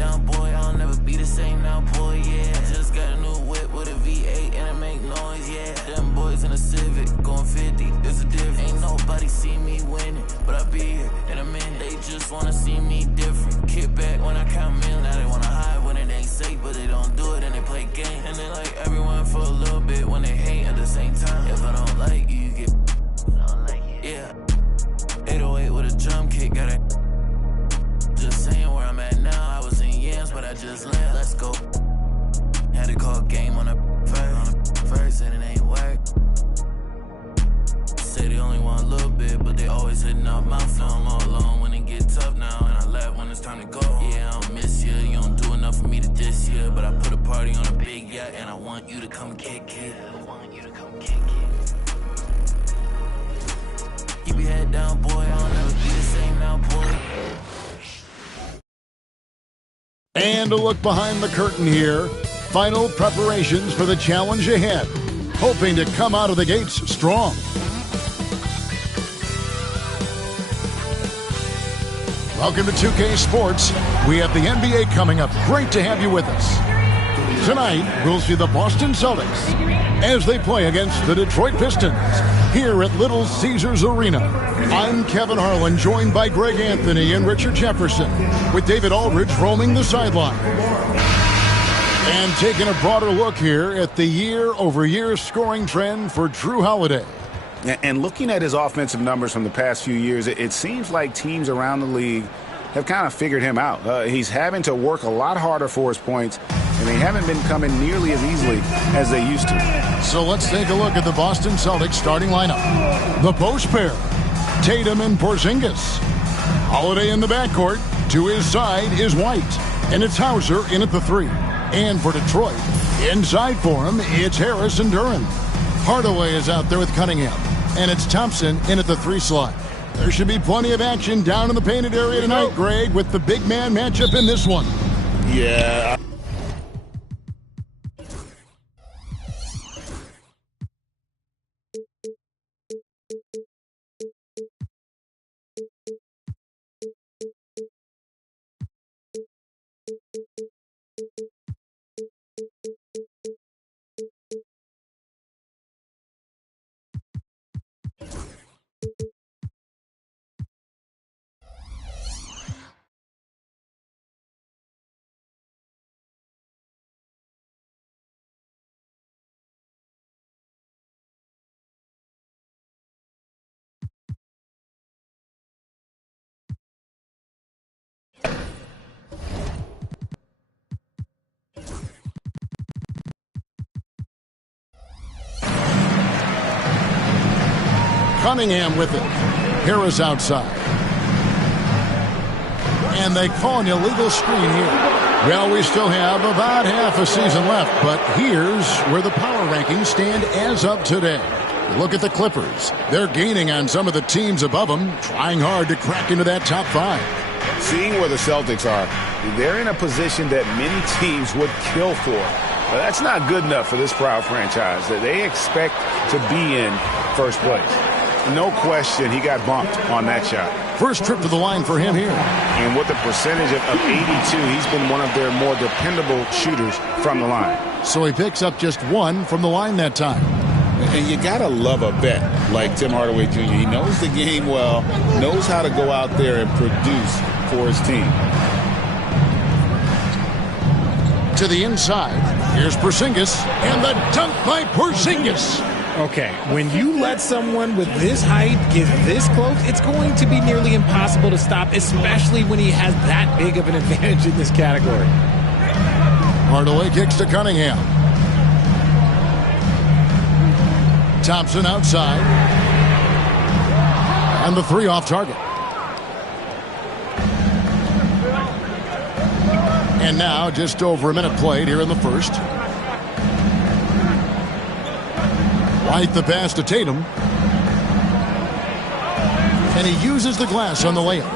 down, boy, I'll never be the same now, boy, yeah. Just got a new whip with a V8 and it make noise, yeah. Them boys in a Civic going 50, it's a difference. Ain't nobody see me winning, but I'll be here in a minute. They just wanna see me different. Kick back when I count millions. Now they wanna hide when it ain't safe, but they don't do it and they play games. And they like everyone for a little bit when they hate at the same time. If I don't like you, you get yeah. 808 with a drum kick, got it. Just saying where I'm at now. I was in yams, but I just left. Let's go. Had to call game on the first, and it ain't work. Say they only want a little bit, but they always hitting up my phone. I'm all alone when it get tough now, and I laugh when it's time to go. Yeah, I don't miss you. You don't do enough for me to diss you, but I put a party on a big yacht, and I want you to come kick it. I want you to come kick it. Keep your head down, boy. I'll never be the same now, boy. And a look behind the curtain here. Final preparations for the challenge ahead. Hoping to come out of the gates strong. Welcome to 2K Sports. We have the NBA coming up. Great to have you with us. Tonight, we'll see the Boston Celtics as they play against the Detroit Pistons here at Little Caesars Arena. I'm Kevin Harlan, joined by Greg Anthony and Richard Jefferson, with David Aldridge roaming the sideline. And taking a broader look here at the year-over-year scoring trend for Drew Holiday. And looking at his offensive numbers from the past few years, it seems like teams around the league have kind of figured him out. He's having to work a lot harder for his points, and they haven't been coming nearly as easily as they used to. So let's take a look at the Boston Celtics starting lineup. The post pair, Tatum and Porzingis. Holiday in the backcourt. To his side is White, and it's Hauser in at the 3. And for Detroit, inside for him, it's Harris and Duran. Hardaway is out there with Cunningham, and it's Thompson in at the 3 slot. There should be plenty of action down in the painted area tonight, Greg, with the big man matchup in this one. Yeah. Cunningham with it. Harris outside. And they call an illegal screen here. Well, we still have about half a season left, but here's where the power rankings stand as of today. Look at the Clippers. They're gaining on some of the teams above them, trying hard to crack into that top 5. Seeing where the Celtics are, they're in a position that many teams would kill for. But that's not good enough for this proud franchise. They expect to be in first place. No question he got bumped on that shot. First trip to the line for him here. And with a percentage of 82, he's been one of their more dependable shooters from the line. So he picks up just 1 from the line that time. And you got to love a vet like Tim Hardaway Jr. He knows the game well, knows how to go out there and produce for his team. To the inside, here's Porzingis, and the dunk by Porzingis. Okay, when you let someone with this height get this close, it's going to be nearly impossible to stop, especially when he has that big of an advantage in this category. Hardaway kicks to Cunningham. Thompson outside. And the 3 off target. And now just over a minute played here in the first. White the pass to Tatum. And he uses the glass on the layup.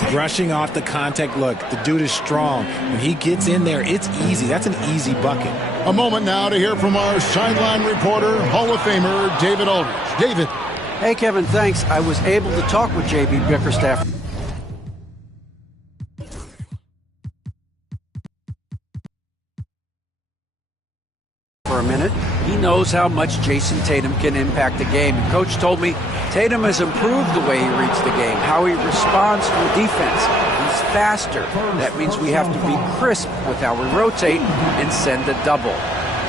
He's brushing off the contact. Look, the dude is strong. When he gets in there, it's easy. That's an easy bucket. A moment now to hear from our sideline reporter, Hall of Famer David Aldridge. David. Hey, Kevin, thanks. I was able to talk with J.B. Bickerstaff. for a minute. He knows how much Jason Tatum can impact the game. And Coach told me Tatum has improved the way he reads the game, how he responds to a defense. He's faster. That means we have to be crisp with how we rotate and send a double.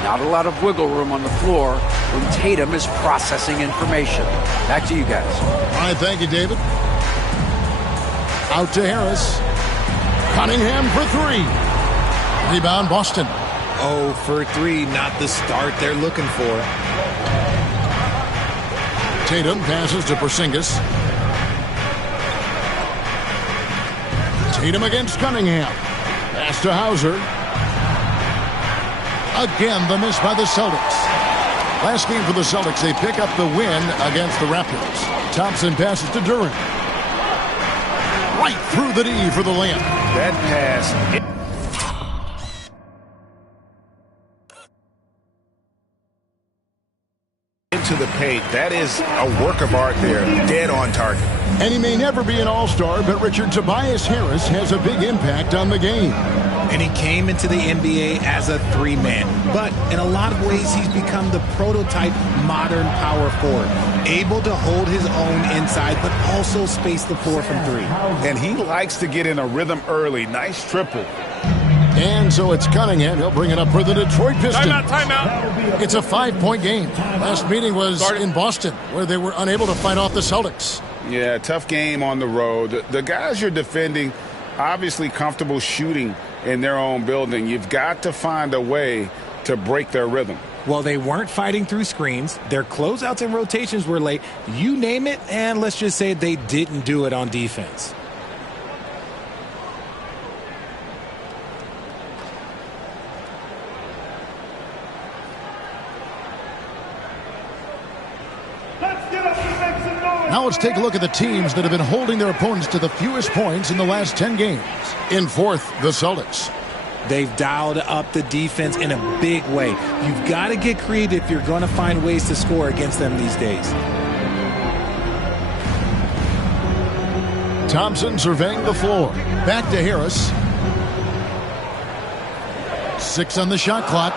Not a lot of wiggle room on the floor when Tatum is processing information. Back to you guys. All right, thank you, David. Out to Harris. Cunningham for three. Rebound, Boston. 0 for 3, not the start they're looking for. Tatum passes to Porzingis. Tatum against Cunningham. Pass to Hauser. Again, the miss by the Celtics. Last game for the Celtics, they pick up the win against the Raptors. Thompson passes to Durant. Right through the D for the layup. That pass into the paint, that is a work of art there, dead on target. And he may never be an all-star, but Richard, Tobias Harris has a big impact on the game. And he came into the NBA as a three-man. But in a lot of ways, he's become the prototype modern power forward. Able to hold his own inside, but also space the floor from three. And he likes to get in a rhythm early. Nice triple. And so it's Cunningham. He'll bring it up for the Detroit Pistons. Timeout. It's a 5-point game. Last meeting was in Boston, where they were unable to fight off the Celtics. Yeah, tough game on the road. The guys you're defending, obviously comfortable shooting in their own building. You've got to find a way to break their rhythm. Well, they weren't fighting through screens. Their closeouts and rotations were late. You name it, and let's just say they didn't do it on defense. Now let's take a look at the teams that have been holding their opponents to the fewest points in the last 10 games. In fourth, the Celtics. They've dialed up the defense in a big way. You've got to get creative if you're going to find ways to score against them these days. Thompson surveying the floor. Back to Harris. 6 on the shot clock.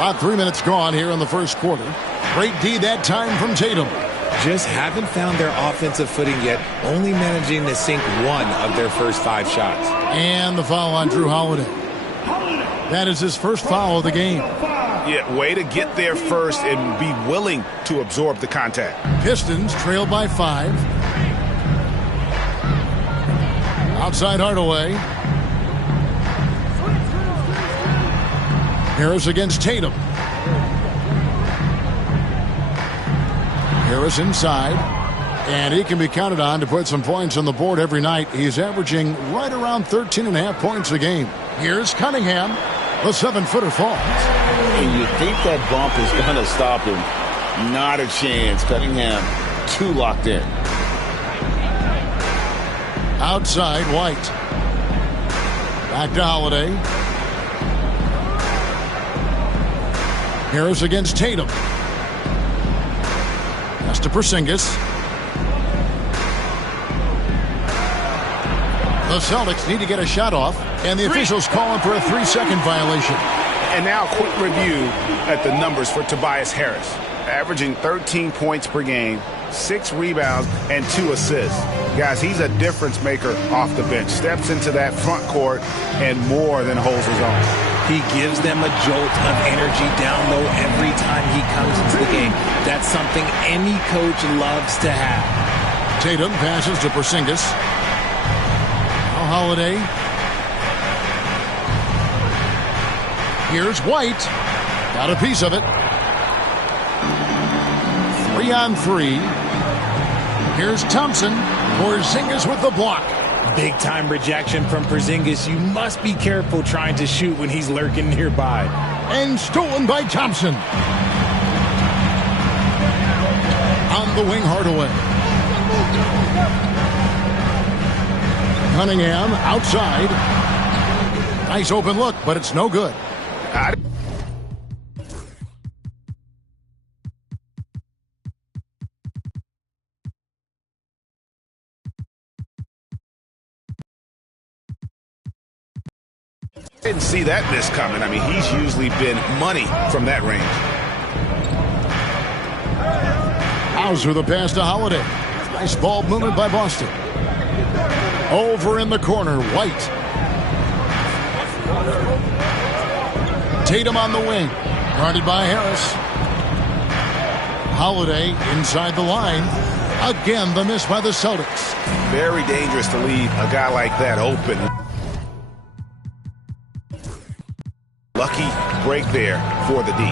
About 3 minutes gone here in the first quarter. Great D that time from Tatum. Just haven't found their offensive footing yet, only managing to sink 1 of their first 5 shots. And the foul on Drew Holiday. That is his first foul of the game. Yeah, way to get there first and be willing to absorb the contact. Pistons trail by 5. Outside Hardaway. Harris against Tatum. Harris inside. And he can be counted on to put some points on the board every night. He's averaging right around 13.5 points a game. Here's Cunningham. The 7-footer falls. And you think that bump is going to stop him. Not a chance. Cunningham too locked in. Outside White. Back to Holiday. Harris against Tatum. Pass to Porzingis. The Celtics need to get a shot off, and the officials calling for a 3-second violation. And now a quick review at the numbers for Tobias Harris. Averaging 13 points per game, 6 rebounds, and 2 assists. Guys, he's a difference maker off the bench. Steps into that front court and more than holds his own. He gives them a jolt of energy down low every time he comes into the game. That's something any coach loves to have. Tatum passes to Porzingis. Now Holiday. Here's White. Got a piece of it. 3-on-3. Here's Thompson. Porzingis with the block. Big-time rejection from Porzingis. You must be careful trying to shoot when he's lurking nearby. And stolen by Thompson. On the wing, Hardaway. Cunningham outside. Nice open look, but it's no good. Didn't see that miss coming. I mean, he's usually been money from that range. Hauser the pass to Holiday. Nice ball movement by Boston. Over in the corner, White. Tatum on the wing. Guarded by Harris. Holiday inside the line. Again, the miss by the Celtics. Very dangerous to leave a guy like that open. Lucky break there for the D.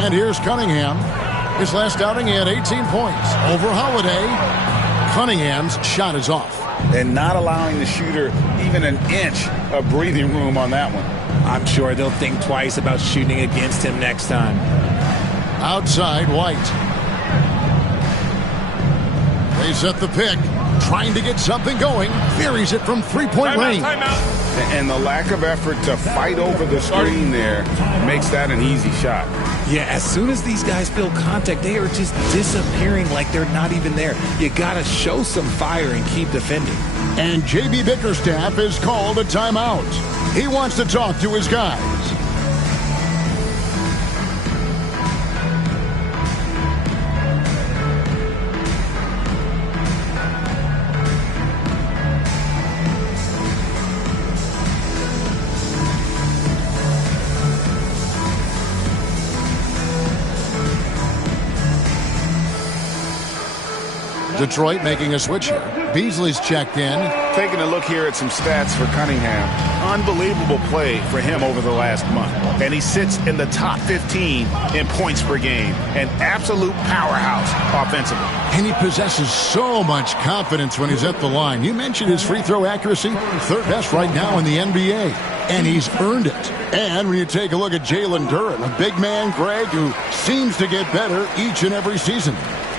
And here's Cunningham. His last outing, he had 18 points. Over Holiday. Cunningham's shot is off. And not allowing the shooter even an inch of breathing room on that one. I'm sure they'll think twice about shooting against him next time. Outside, White. They set the pick. Trying to get something going. Buries it from three-point range. And the lack of effort to fight over the screen there makes that an easy shot. Yeah, as soon as these guys feel contact, they are just disappearing like they're not even there. You got to show some fire and keep defending. And J.B. Bickerstaff is called a timeout. He wants to talk to his guys. Detroit making a switch here. Beasley's checked in. Taking a look here at some stats for Cunningham. Unbelievable play for him over the last month. And he sits in the top 15 in points per game. An absolute powerhouse offensively. And he possesses so much confidence when he's at the line. You mentioned his free throw accuracy. Third best right now in the NBA. And he's earned it. And when you take a look at Jalen Duren, a big man, Greg, who seems to get better each and every season.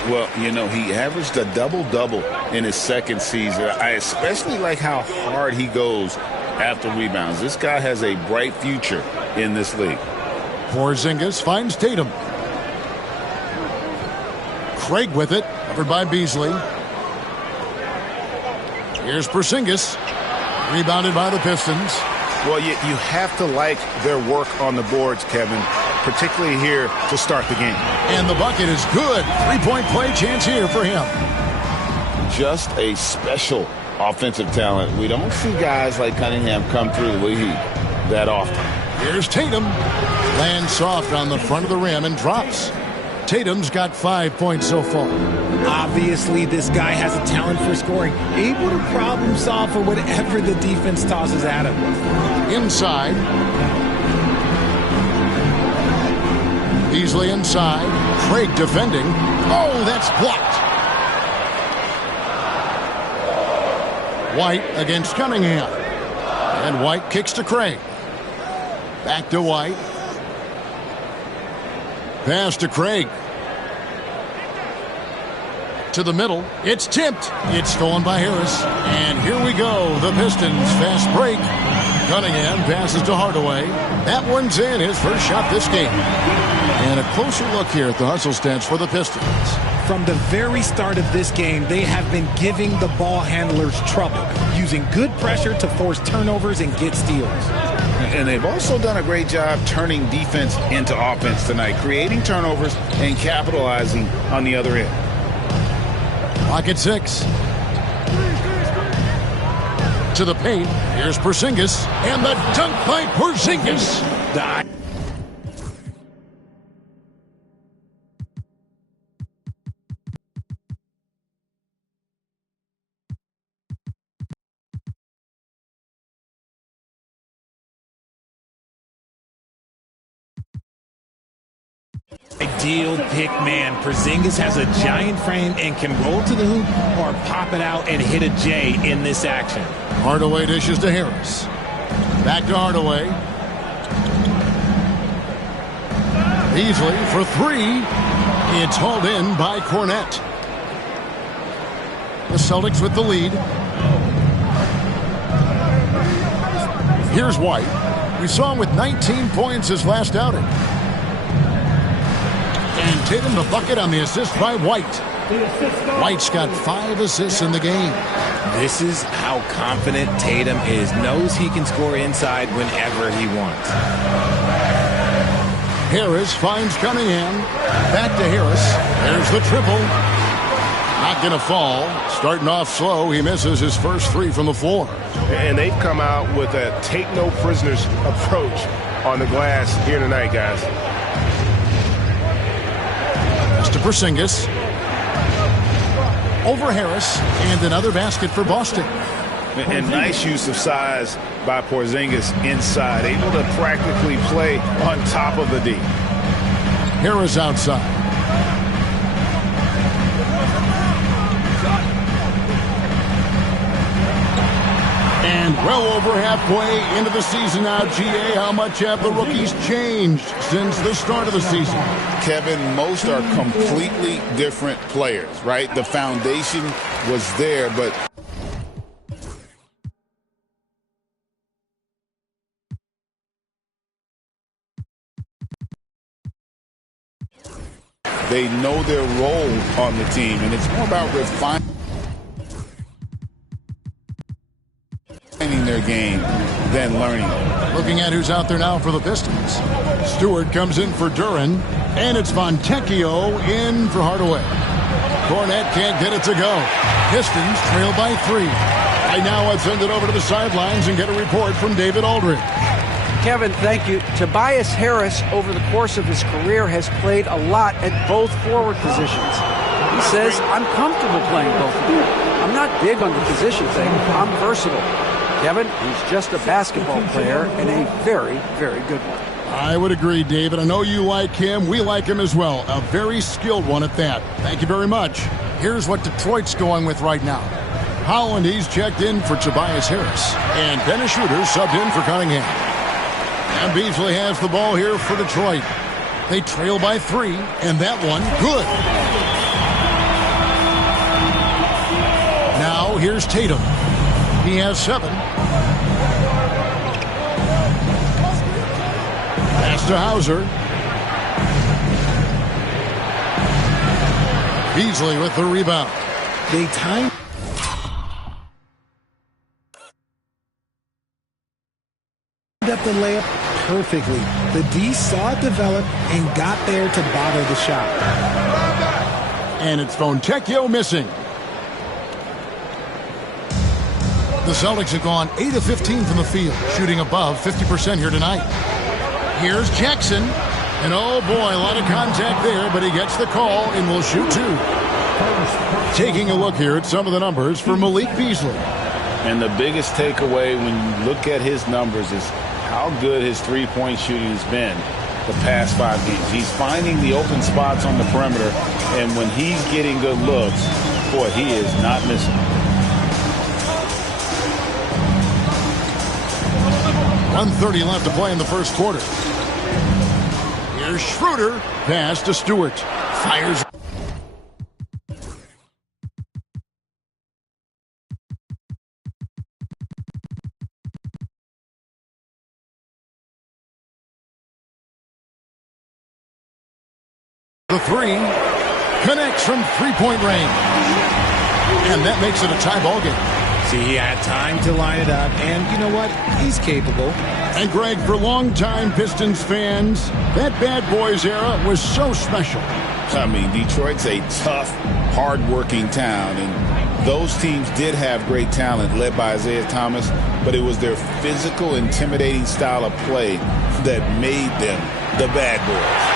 Well, you know, he averaged a double-double in his second season. I especially like how hard he goes after rebounds. This guy has a bright future in this league. Porzingis finds Tatum. Craig with it, covered by Beasley. Here's Porzingis, rebounded by the Pistons. Well, you have to like their work on the boards, Kevin, particularly here to start the game. And the bucket is good. Three-point play chance here for him. Just a special offensive talent. We don't see guys like Cunningham come through the league that often. Here's Tatum. Lands soft on the front of the rim and drops. Tatum's got 5 points so far. Obviously, this guy has a talent for scoring. Able to problem solve for whatever the defense tosses at him. Inside. Beasley inside. Craig defending. Oh, that's blocked. White against Cunningham. And White kicks to Craig. Back to White. Pass to Craig. To the middle. It's tipped. It's stolen by Harris. And here we go. The Pistons fast break. Cunningham passes to Hardaway. That one's in. His first shot this game. And a closer look here at the hustle stats for the Pistons. From the very start of this game, they have been giving the ball handlers trouble, using good pressure to force turnovers and get steals. And they've also done a great job turning defense into offense tonight, creating turnovers and capitalizing on the other end. Pocket 6. To the paint. Here's Porzingis. And the dunk by Porzingis. Ideal pick man. Porzingis has a giant frame and can roll to the hoop or pop it out and hit a J in this action. Hardaway dishes to Harris. Back to Hardaway. Beasley for three. It's hauled in by Cornette. The Celtics with the lead. Here's White. We saw him with 19 points his last outing. And Tatum the bucket on the assist by White. White's got 5 assists in the game. This is how confident Tatum is. Knows he can score inside whenever he wants. Harris finds Cunningham. Back to Harris. There's the triple. Not going to fall. Starting off slow. He misses his first three from the floor. And they've come out with a take-no-prisoners approach on the glass here tonight, guys. That's to Porzingis. Over Harris. And another basket for Boston. And nice use of size by Porzingis inside. Able to practically play on top of the D. Harris outside. And well over halfway into the season now, GA, how much have the rookies changed since the start of the season? Kevin, most are completely different players, right? The foundation was there, but they know their role on the team, and it's more about refining their game than learning it. Looking at who's out there now for the Pistons. Stewart comes in for Duran, and it's Fontecchio in for Hardaway. Cornette can't get it to go. Pistons trail by 3. Right now, let's send it over to the sidelines and get a report from David Aldridge. Kevin, thank you. Tobias Harris, over the course of his career, has played a lot at both forward positions. He says, I'm comfortable playing both of them. I'm not big on the position thing. I'm versatile. Kevin, he's just a basketball player and a very, very good one. I would agree, David. I know you like him. We like him as well. A very skilled one at that. Thank you very much. Here's what Detroit's going with right now. Holland, he's checked in for Tobias Harris. And Dennis Schroeder subbed in for Cunningham. And Beasley has the ball here for Detroit. They trail by 3, and that one, good. Now, here's Tatum. He has 7. Pass to Hauser. Beasley with the rebound. They time up the layup perfectly. The D saw it develop and got there to bother the shot. And it's Fontecchio missing. The Celtics have gone 8 of 15 from the field, shooting above 50% here tonight. Here's Jackson. And oh boy, a lot of contact there, but he gets the call and will shoot 2. Taking a look here at some of the numbers for Malik Beasley. And the biggest takeaway when you look at his numbers is how good his three-point shooting has been the past 5 games. He's finding the open spots on the perimeter, and when he's getting good looks, boy, he is not missing. 1:30 left to play in the first quarter. Here's Schroeder. Pass to Stewart. Fires. The 3 connects from three-point range. And that makes it a tie ball game. See, he had time to line it up, and you know what? He's capable. And Greg, for longtime Pistons fans, that Bad Boys era was so special. I mean, Detroit's a tough, hard-working town, and those teams did have great talent led by Isaiah Thomas, but it was their physical, intimidating style of play that made them the Bad Boys.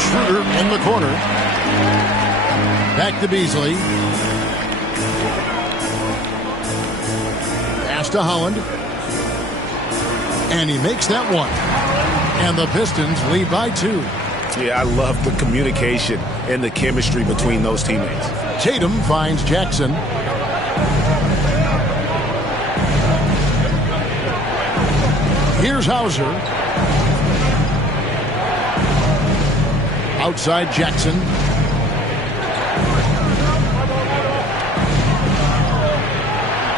Schroeder in the corner. Back to Beasley. Pass to Holland. And he makes that one. And the Pistons lead by 2. Yeah, I love the communication and the chemistry between those teammates. Tatum finds Jackson. Here's Hauser. Outside Jackson.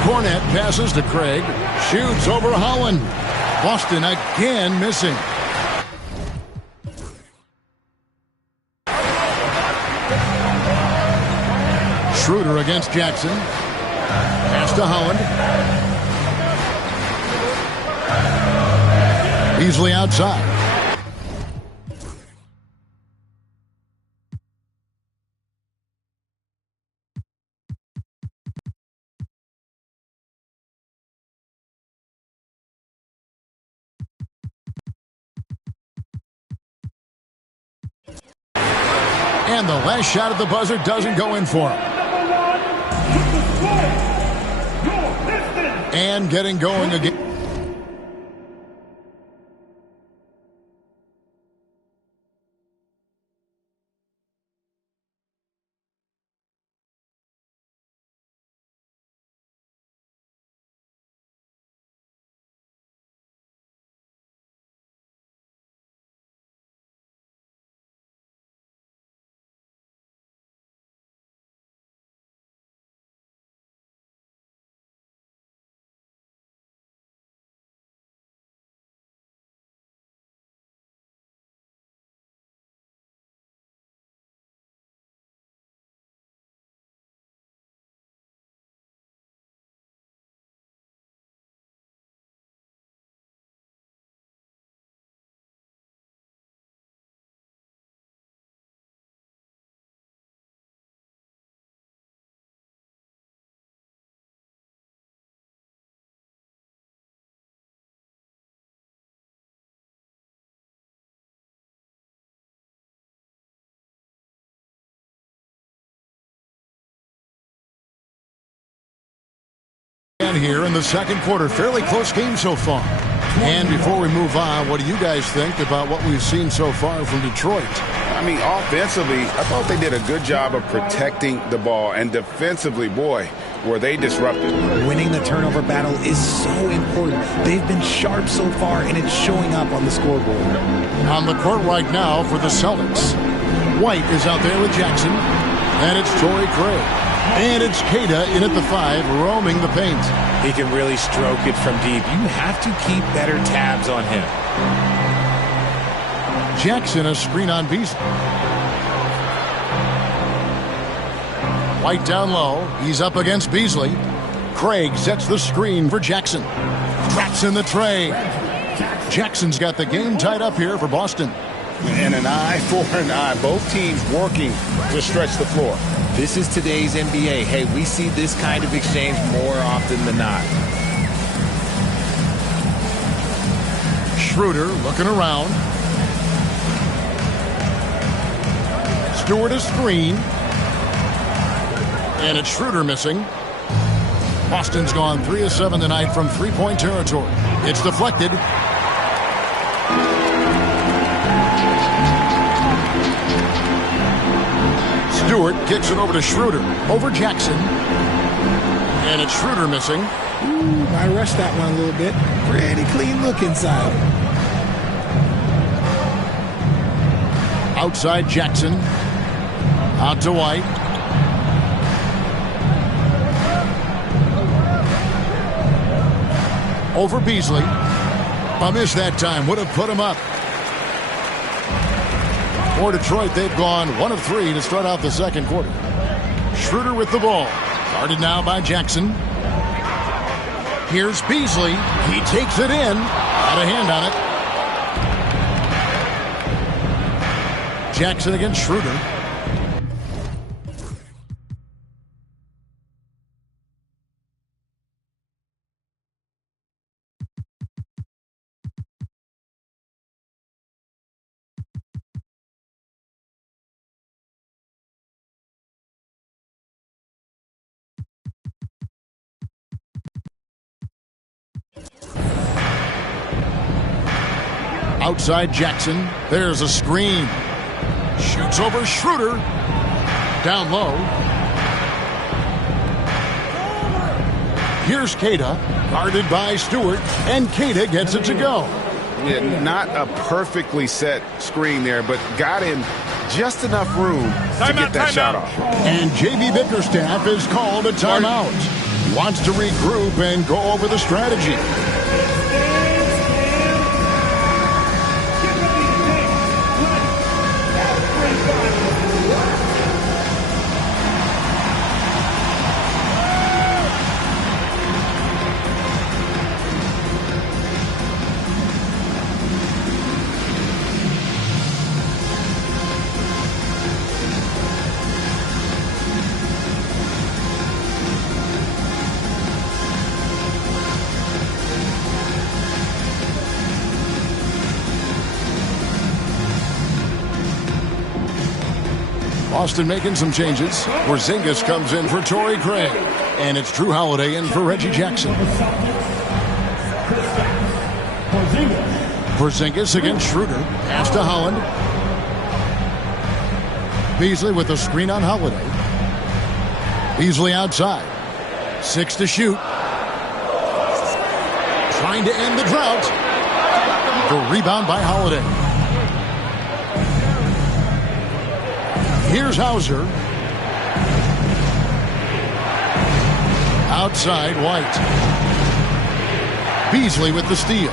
Cornette passes to Craig. Shoots over Holland. Boston again missing. Schroeder against Jackson. Pass to Holland. Beasley outside. And the last shot at the buzzer doesn't go in for him. And getting going again. Here in the second quarter. Fairly close game so far. And before we move on, what do you guys think about what we've seen so far from Detroit? I mean, offensively, I thought they did a good job of protecting the ball. And defensively, boy, were they disruptive. Winning the turnover battle is so important. They've been sharp so far, and it's showing up on the scoreboard. On the court right now for the Celtics. White is out there with Jackson. And it's Torrey Craig. And it's Queta in at the 5, roaming the paint. He can really stroke it from deep. You have to keep better tabs on him. Jackson a screen on Beasley. White down low. He's up against Beasley. Craig sets the screen for Jackson. Drops in the tray. Jackson's got the game tied up here for Boston. And an eye for an eye. Both teams working to stretch the floor. This is today's NBA. Hey, we see this kind of exchange more often than not. Schroeder looking around. Stewart a screen. And it's Schroeder missing. Boston's gone 3 of 7 tonight from three-point territory. It's deflected. Stewart kicks it over to Schroeder. Over Jackson. And it's Schroeder missing. Ooh, I rushed that one a little bit. Pretty clean look inside. Outside Jackson. Out to White. Over Beasley. A miss that time. Would have put him up. For Detroit, they've gone 1 of 3 to start out the second quarter. Schroeder with the ball. Guarded now by Jackson. Here's Beasley. He takes it in. Got a hand on it. Jackson against Schroeder. Outside Jackson. There's a screen. Shoots over Schroeder. Down low. Here's Cada, guarded by Stewart, and Cada gets it to go. Yeah, not a perfectly set screen there, but got him just enough room to get that shot off. And J.B. Bickerstaff is called a timeout. He wants to regroup and go over the strategy. Boston making some changes. Porzingis comes in for Torrey Craig. And it's Drew Holiday in for Reggie Jackson. Porzingis against Schroeder. Pass to Holland. Beasley with a screen on Holiday. Beasley outside. 6 to shoot. Trying to end the drought. The rebound by Holiday. Here's Hauser. Outside, White. Beasley with the steal.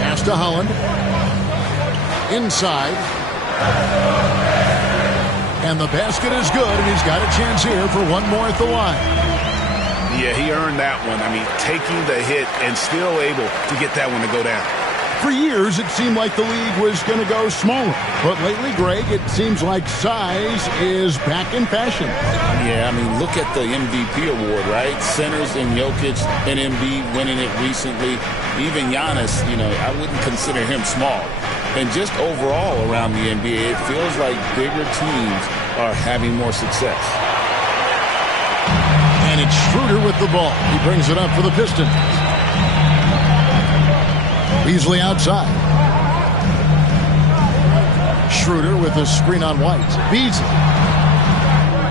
Pass to Holland. Inside. And the basket is good, and he's got a chance here for one more at the line. Yeah, he earned that one. I mean, taking the hit and still able to get that one to go down. For years, it seemed like the league was going to go smaller. But lately, Greg, it seems like size is back in fashion. Yeah, I mean, look at the MVP award, right? Centers and Jokic and Embiid winning it recently. Even Giannis, I wouldn't consider him small. And just overall around the NBA, it feels like bigger teams are having more success. And it's Schroeder with the ball. He brings it up for the Pistons. Beasley outside. Schroeder with a screen on White. Beasley.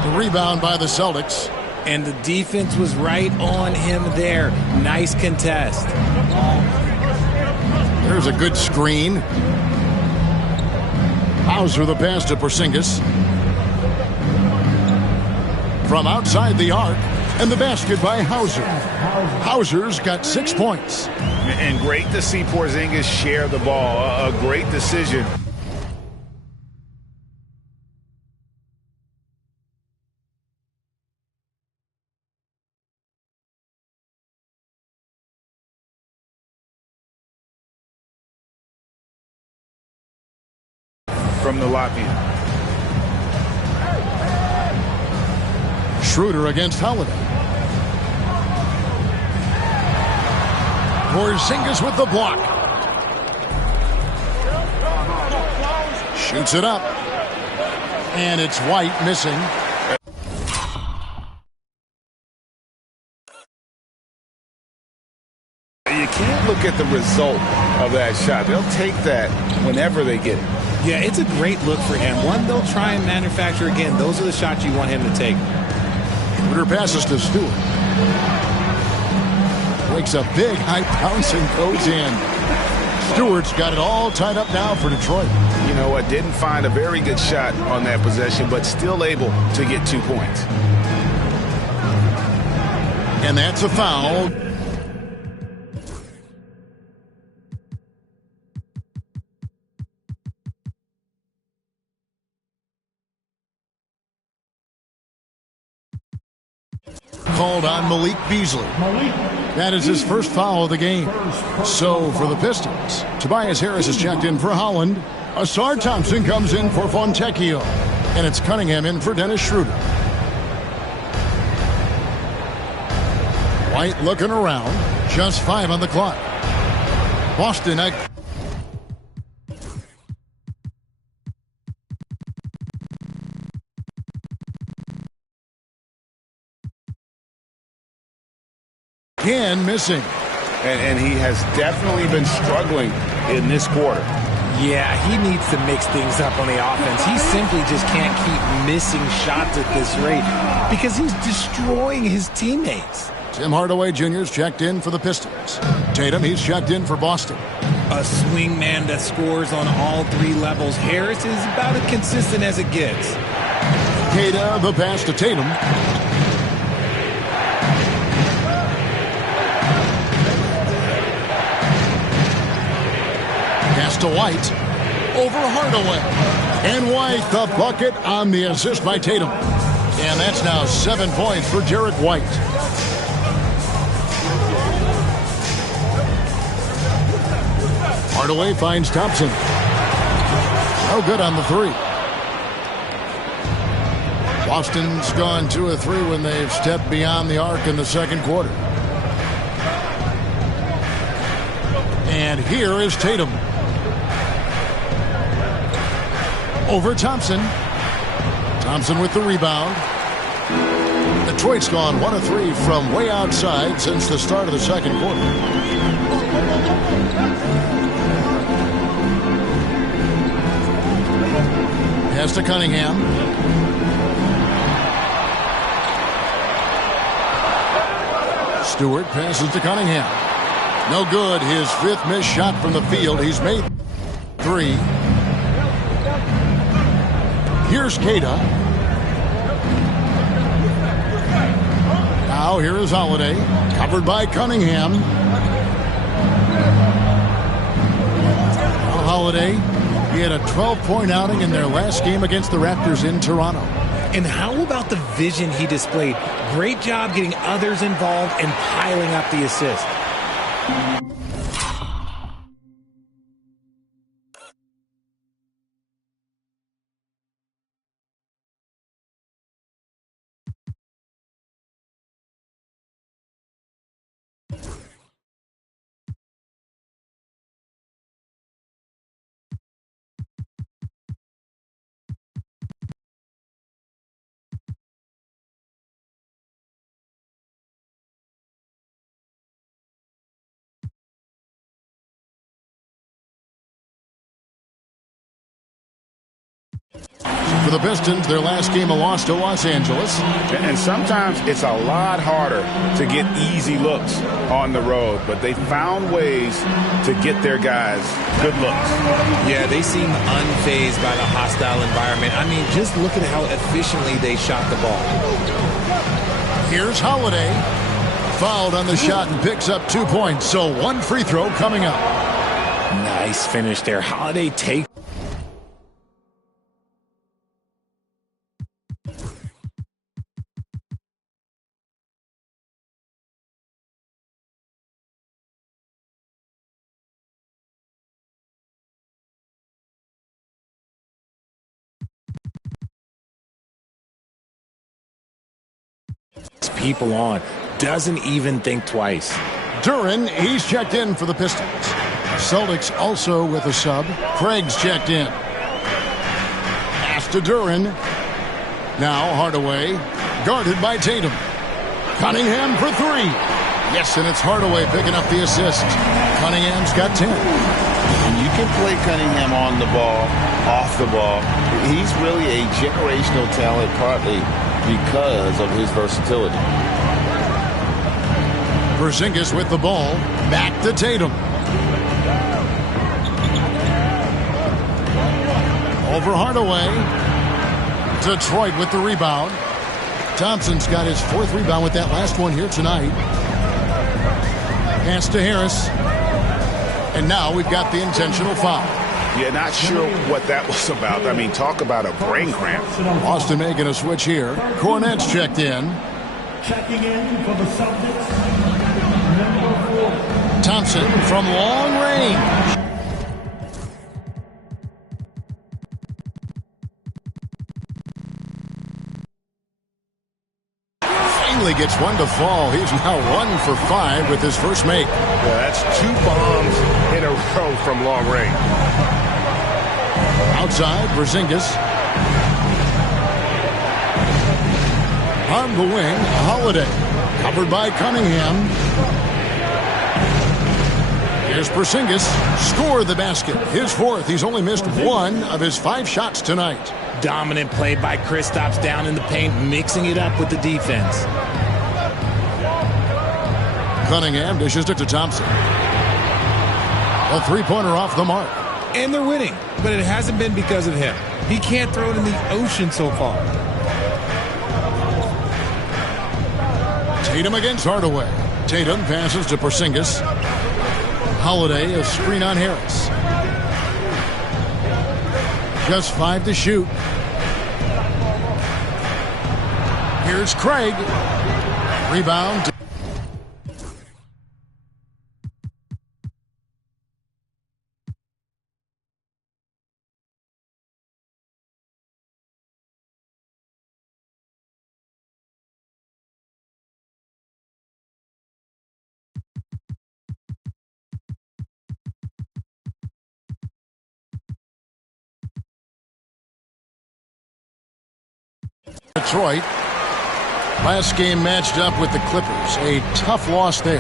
The rebound by the Celtics. And the defense was right on him there. Nice contest. There's a good screen. Hauser the pass to Porzingis. From outside the arc. And the basket by Hauser. Hauser's got 6 points. And great to see Porzingis share the ball. A great decision. From the Latvian. Schroeder against Holiday. Porzingis with the block. Shoots it up. And it's White missing. You can't look at the result of that shot. They'll take that whenever they get it. Yeah, it's a great look for him. One they'll try and manufacture again. Those are the shots you want him to take. Schroeder passes to Stewart. Makes a big high bounce and goes in. Stewart's got it all tied up now for Detroit. You know what? Didn't find a very good shot on that possession, but still able to get 2 points. And that's a foul. Called on Malik Beasley. That is his first foul of the game. So for the Pistons, Tobias Harris is checked in for Holland. Asar Thompson comes in for Fontecchio. And it's Cunningham in for Dennis Schroeder. White looking around. Just 5 on the clock. Boston. Again missing. and he has definitely been struggling in this quarter. Yeah, he needs to mix things up on the offense. He simply just can't keep missing shots at this rate because he's destroying his teammates. Tim Hardaway Jr.'s checked in for the Pistons. Tatum, he's checked in for Boston. A swing man that scores on all three levels. Harris is about as consistent as it gets. Queta, the pass to Tatum. Pass to White. Over Hardaway. And White, the bucket on the assist by Tatum. And that's now 7 points for Derek White. Hardaway finds Thompson. No good on the three. Boston's gone 2 of 3 when they've stepped beyond the arc in the second quarter. And here is Tatum. Over Thompson. Thompson with the rebound. Detroit's gone 1 of 3 from way outside since the start of the second quarter. Pass to Cunningham. Stewart passes to Cunningham. No good. His 5th missed shot from the field. He's made 3. Here's Queta. Now here is Holiday. Covered by Cunningham. Now Holiday. He had a 12-point outing in their last game against the Raptors in Toronto. And how about the vision he displayed? Great job getting others involved and piling up the assist. For the Pistons, their last game a loss to Los Angeles. And sometimes it's a lot harder to get easy looks on the road, but they found ways to get their guys good looks. Yeah, they seem unfazed by the hostile environment. I mean, just look at how efficiently they shot the ball. Here's Holiday. Fouled on the shot and picks up 2 points, so 1 free throw coming up. Nice finish there. Holiday takes. People on. Doesn't even think twice. Duren, he's checked in for the Pistons. Celtics also with a sub. Craig's checked in. Pass to Duren. Now Hardaway. Guarded by Tatum. Cunningham for 3. Yes, and it's Hardaway picking up the assist. Cunningham's got 10. And you can play Cunningham on the ball, off the ball. He's really a generational talent partly because of his versatility. Porzingis with the ball. Back to Tatum. Over Hardaway. Detroit with the rebound. Thompson's got his 4th rebound with that last one here tonight. Pass to Harris. And now we've got the intentional foul. Yeah, not sure what that was about. I mean, talk about a brain cramp. Boston making a switch here. Cornette's checked in. Checking in for the Celtics, number 4. Thompson from long range. Finally gets one to fall. He's now 1 for 5 with his first make. Yeah, that's 2 bombs in a row from long range. Outside, Porzingis. On the wing, Holiday. Covered by Cunningham. Here's Porzingis. Score the basket. His fourth. He's only missed one of his 5 shots tonight. Dominant play by Kristaps down in the paint, mixing it up with the defense. Cunningham dishes it to Thompson. A three-pointer off the mark. And they're winning, but it hasn't been because of him. He can't throw it in the ocean so far. Tatum against Hardaway. Tatum passes to Porzingis. Holiday, a screen on Harris. Just 5 to shoot. Here's Craig. Rebound. Detroit. Last game matched up with the Clippers. A tough loss there.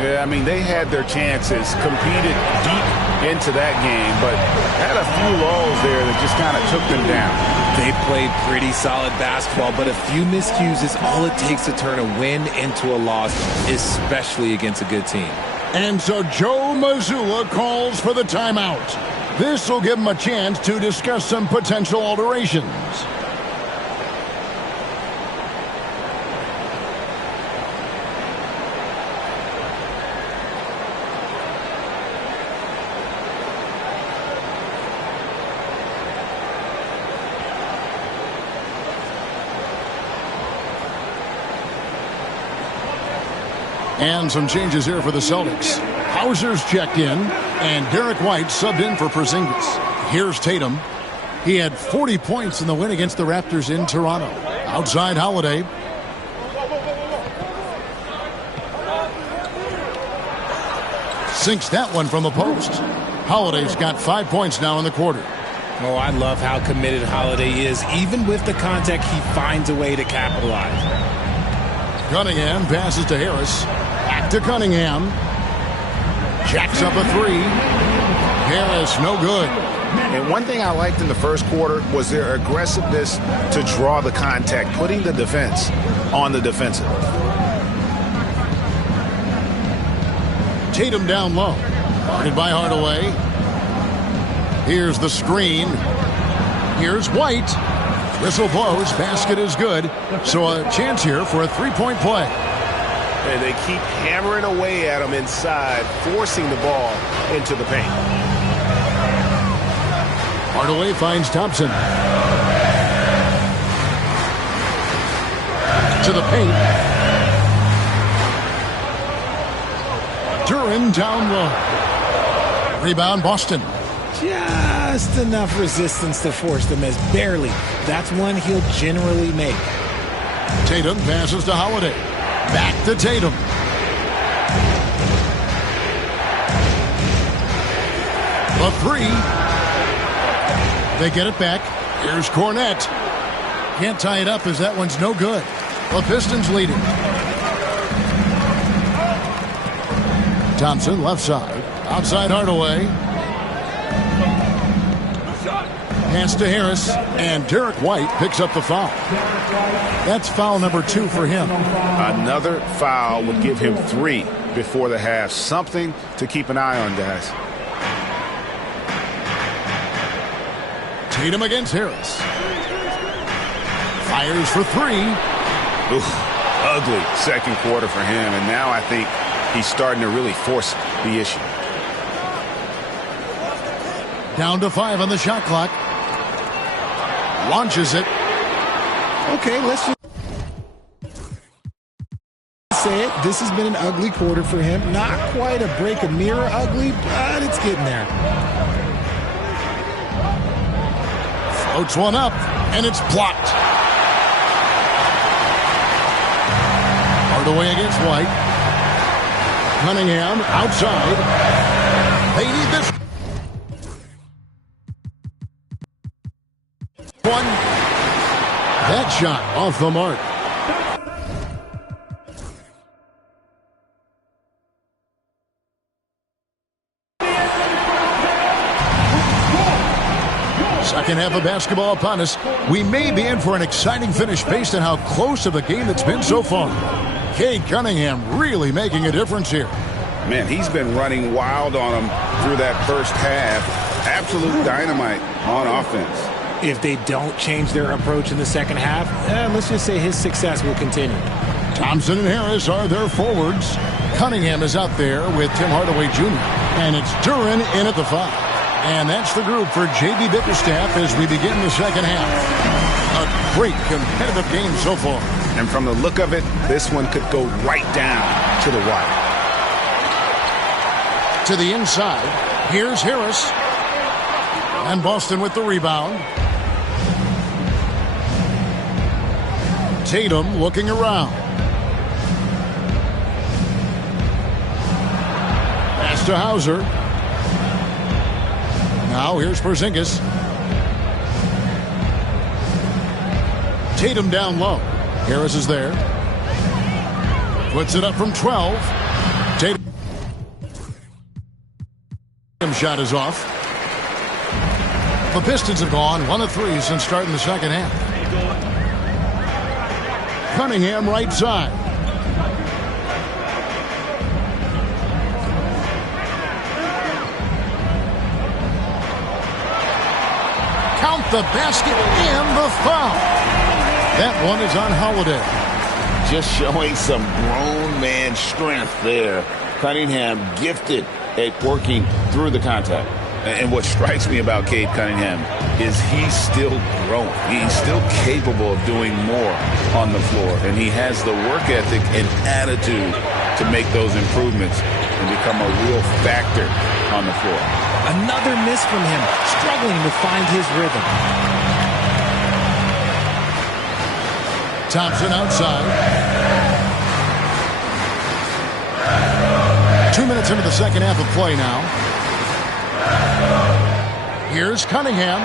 Yeah, I mean, they had their chances, competed deep into that game, but had a few lulls there that just kind of took them down. They played pretty solid basketball, but a few miscues is all it takes to turn a win into a loss, especially against a good team. And so Joe Mazzulla calls for the timeout. This will give him a chance to discuss some potential alterations. And some changes here for the Celtics. Hauser's checked in, and Derek White subbed in for Porzingis. Here's Tatum. He had 40 points in the win against the Raptors in Toronto. Outside Holiday. Sinks that one from the post. Holiday's got 5 points now in the quarter. Oh, I love how committed Holiday is. Even with the contact, he finds a way to capitalize. Cunningham passes to Harris. Back to Cunningham. Jacks up a three. Harris, no good. And one thing I liked in the first quarter was their aggressiveness to draw the contact, putting the defense on the defensive. Tatum down low. Guarded by Hardaway. Here's the screen. Here's White. Whistle blows. Basket is good. So a chance here for a three-point play. And they keep hammering away at him inside, forcing the ball into the paint. Hardaway finds Thompson. To the paint. Duran down low. Rebound Boston. Just enough resistance to force the miss. Barely. That's one he'll generally make. Tatum passes to Holiday. Back to Tatum. The three. They get it back. Here's Cornette. Can't tie it up as that one's no good. The Pistons leading. Thompson left side. Outside Hardaway. Pass to Harris, and Derek White picks up the foul. That's foul number 2 for him. Another foul would give him 3 before the half. Something to keep an eye on, guys. Tatum against Harris. Fires for 3. Oof, ugly second quarter for him, and now I think he's starting to really force the issue. Down to 5 on the shot clock. Launches it. Okay, let's just say it. This has been an ugly quarter for him. Not quite a break a mirror ugly, but it's getting there. Floats one up, and it's blocked. Hardaway against White. Cunningham outside. They need this one. That shot off the mark. Second half of basketball upon us. We may be in for an exciting finish based on how close of a game it's been so far. Cade Cunningham really making a difference here. Man, he's been running wild on him through that first half. Absolute dynamite on offense. If they don't change their approach in the second half, let's just say his success will continue. Thompson and Harris are their forwards. Cunningham is out there with Tim Hardaway Jr. And it's Duren in at the 5. And that's the group for J.B. Bickerstaff as we begin the second half. A great competitive game so far. And from the look of it, this one could go right down to the wire. To the inside, here's Harris. And Boston with the rebound. Tatum looking around. Pass to Hauser. Now here's Porzingis. Tatum down low. Harris is there. Puts it up from 12. Tatum shot is off. The Pistons have gone 1 of 3 since starting the second half. Cunningham right side. Count the basket and the foul. That one is on Holiday. Just showing some grown man strength there. Cunningham gifted at working through the contact. And what strikes me about Cade Cunningham is he's still growing. He's still capable of doing more on the floor. And he has the work ethic and attitude to make those improvements and become a real factor on the floor. Another miss from him, struggling to find his rhythm. Thompson outside. 2 minutes into the second half of play now. Here's Cunningham.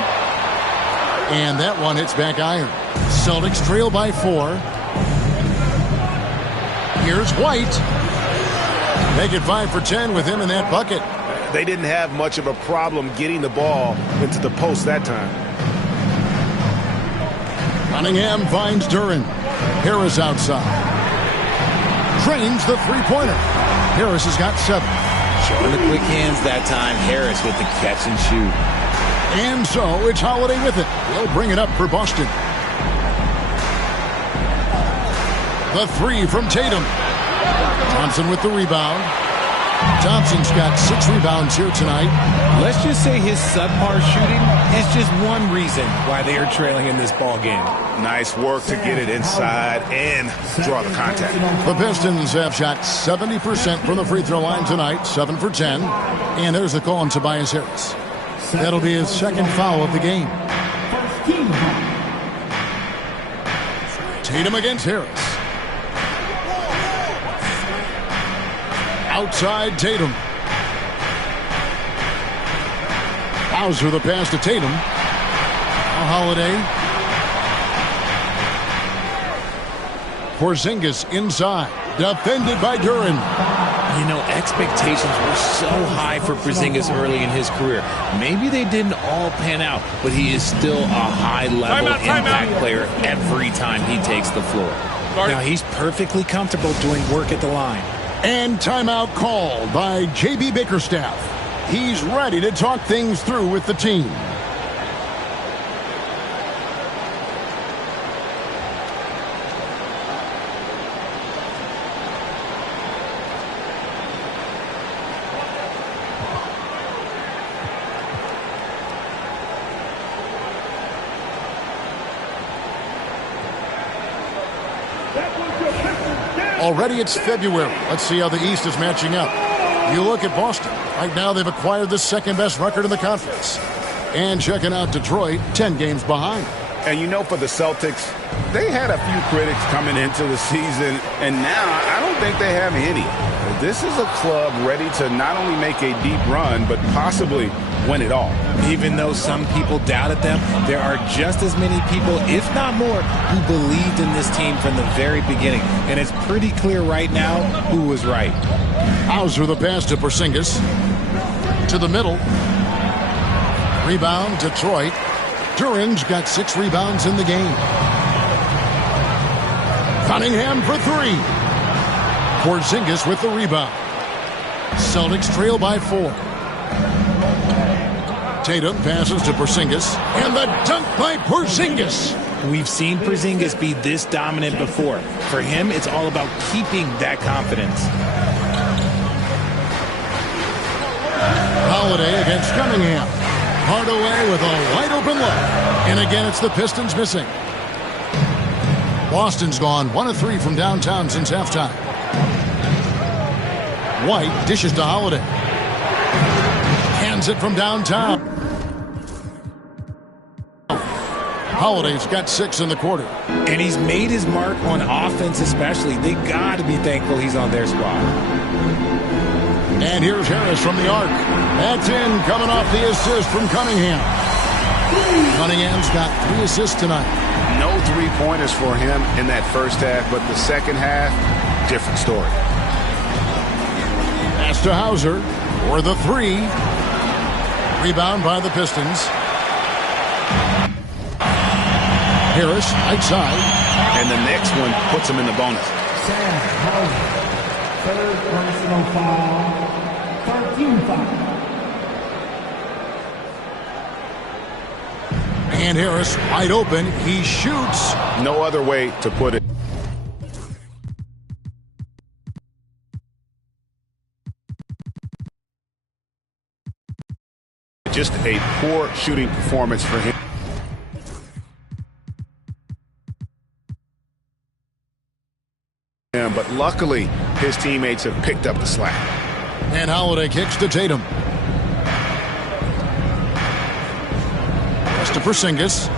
And that one hits back iron. Celtics trail by 4. Here's White. Make it 5 for 10 with him in that bucket. They didn't have much of a problem getting the ball into the post that time. Cunningham finds Duren. Harris outside. Drains the three-pointer. Harris has got 7. Showing the quick hands that time. Harris with the catch and shoot. And so it's Holiday with it. He'll bring it up for Boston. The 3 from Tatum. Thompson with the rebound. Thompson's got 6 rebounds here tonight. Let's just say his subpar shooting is just one reason why they are trailing in this ball game. Nice work to get it inside and draw the contact. The Pistons have shot 70% from the free throw line tonight, 7 for 10. And there's the call on Tobias Harris. That'll be his second foul of the game. Tatum against Harris. Outside Tatum. Hauser the pass to Tatum. Holiday. Porzingis inside. Defended by Duren. You know, expectations were so high for Porzingis early in his career. Maybe they didn't all pan out, but he is still a high-level impact player every time he takes the floor. Now he's perfectly comfortable doing work at the line. And timeout called by J.B. Bickerstaff. He's ready to talk things through with the team. Already it's February. Let's see how the East is matching up. You look at Boston. Right now they've acquired the second-best record in the conference. And checking out Detroit, 10 games behind. And you know, for the Celtics, they had a few critics coming into the season, and now I don't think they have any. This is a club ready to not only make a deep run, but possibly win it all. Even though some people doubted them, there are just as many people, if not more, who believed in this team from the very beginning. And it's pretty clear right now who was right. Hauser the pass to Porzingis. To the middle. Rebound, Detroit. Duran's got 6 rebounds in the game. Cunningham for 3. Porzingis with the rebound. Celtics trail by 4. Tatum passes to Porzingis, and the dunk by Porzingis. We've seen Porzingis be this dominant before. For him, it's all about keeping that confidence. Holiday against Cunningham. Hardaway with a wide-open look. And again, it's the Pistons missing. Boston's gone 1 of 3 from downtown since halftime. White dishes to Holiday. Hands it from downtown. Holiday's got 6 in the quarter. And he's made his mark on offense especially. They got to be thankful he's on their squad. And here's Harris from the arc. That's in, coming off the assist from Cunningham. Cunningham's got 3 assists tonight. No three-pointers for him in that first half, but the second half, different story. Pass to Hauser for the 3. Rebound by the Pistons. Harris, right side. And the next one puts him in the bonus. Sam Hauser, 3rd personal foul, 13 foul. And Harris wide open. He shoots. No other way to put it. Just a poor shooting performance for him. But luckily, his teammates have picked up the slack. And Holiday kicks to Tatum. Pass to Porzingis.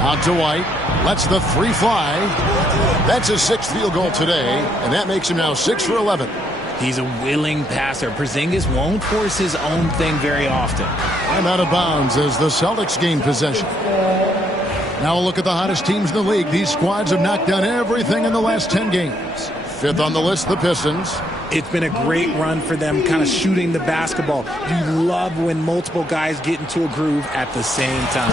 Out to White. Lets the 3 fly. That's his 6th field goal today, and that makes him now 6 for 11. He's a willing passer. Porzingis won't force his own thing very often. I'm out of bounds as the Celtics gain possession. Now a look at the hottest teams in the league. These squads have knocked down everything in the last 10 games. 5th on the list, the Pistons. It's been a great run for them kind of shooting the basketball. You love when multiple guys get into a groove at the same time.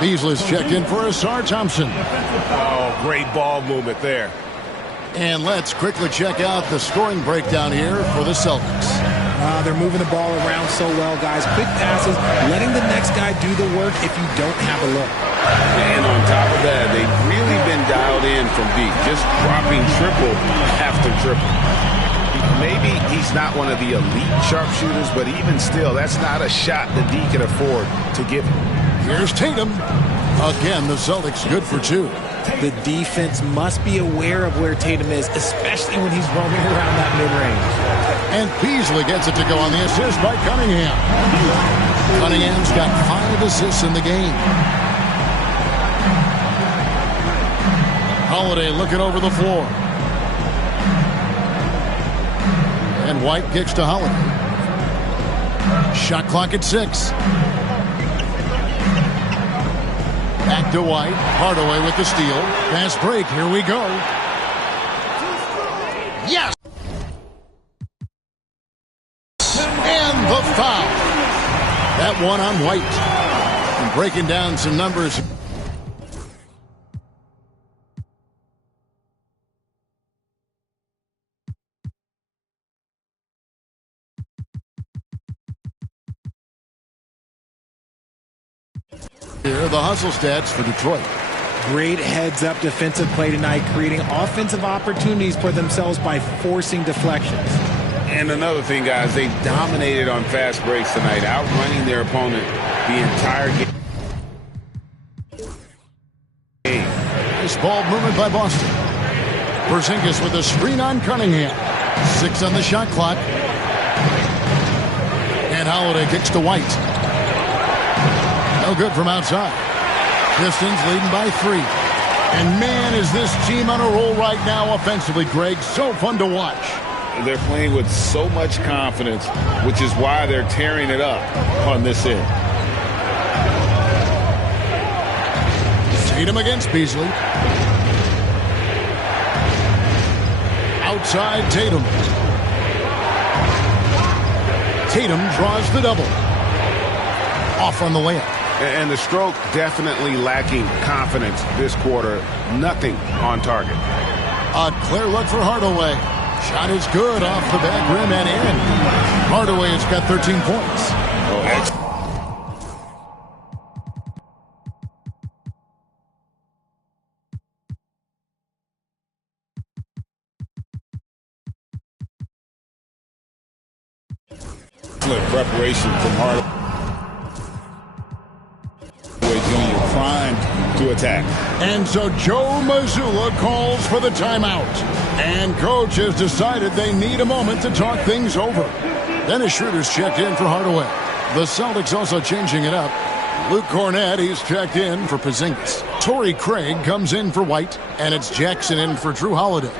Beasley's checked in for Asar Thompson. Oh, great ball movement there. And let's quickly check out the scoring breakdown here for the Celtics. They're moving the ball around so well, guys. Quick passes, letting the next guy do the work if you don't have a look. And on top of that, they've really been dialed in from deep, just dropping triple after triple. Maybe he's not one of the elite sharpshooters, but even still, that's not a shot that D can afford to give him. Here's Tatum. Again, the Celtics good for 2. The defense must be aware of where Tatum is, especially when he's roaming around that mid-range. And Beasley gets it to go on the assist by Cunningham. Cunningham's got 5 assists in the game. Holiday looking over the floor. And White kicks to Holiday. Shot clock at 6. Back to White. Hardaway with the steal. Fast break. Here we go. Yes! And the foul. That one on White. And breaking down some numbers. Here are the hustle stats for Detroit. Great heads-up defensive play tonight, creating offensive opportunities for themselves by forcing deflections. And another thing, guys, they dominated on fast breaks tonight, outrunning their opponent the entire game. Nice ball movement by Boston. Porzingis with a screen on Cunningham. 6 on the shot clock. And Holiday kicks to White. No good from outside. Pistons leading by 3. And man, is this team on a roll right now offensively, Greg. So fun to watch. They're playing with so much confidence, which is why they're tearing it up on this end. Tatum against Beasley. Outside Tatum. Tatum draws the double. Off on the layup. And the stroke definitely lacking confidence this quarter. Nothing on target. A clear look for Hardaway. Shot is good off the back rim and in. Hardaway has got 13 points. Oh, excellent. Preparation from Hardaway Jr. primed to attack. And so Joe Mazzulla calls for the timeout. And coach has decided they need a moment to talk things over. Dennis Schroeder's checked in for Hardaway. The Celtics also changing it up. Luke Cornett, he's checked in for Porzingis. Torrey Craig comes in for White. And it's Jackson in for Drew Holiday.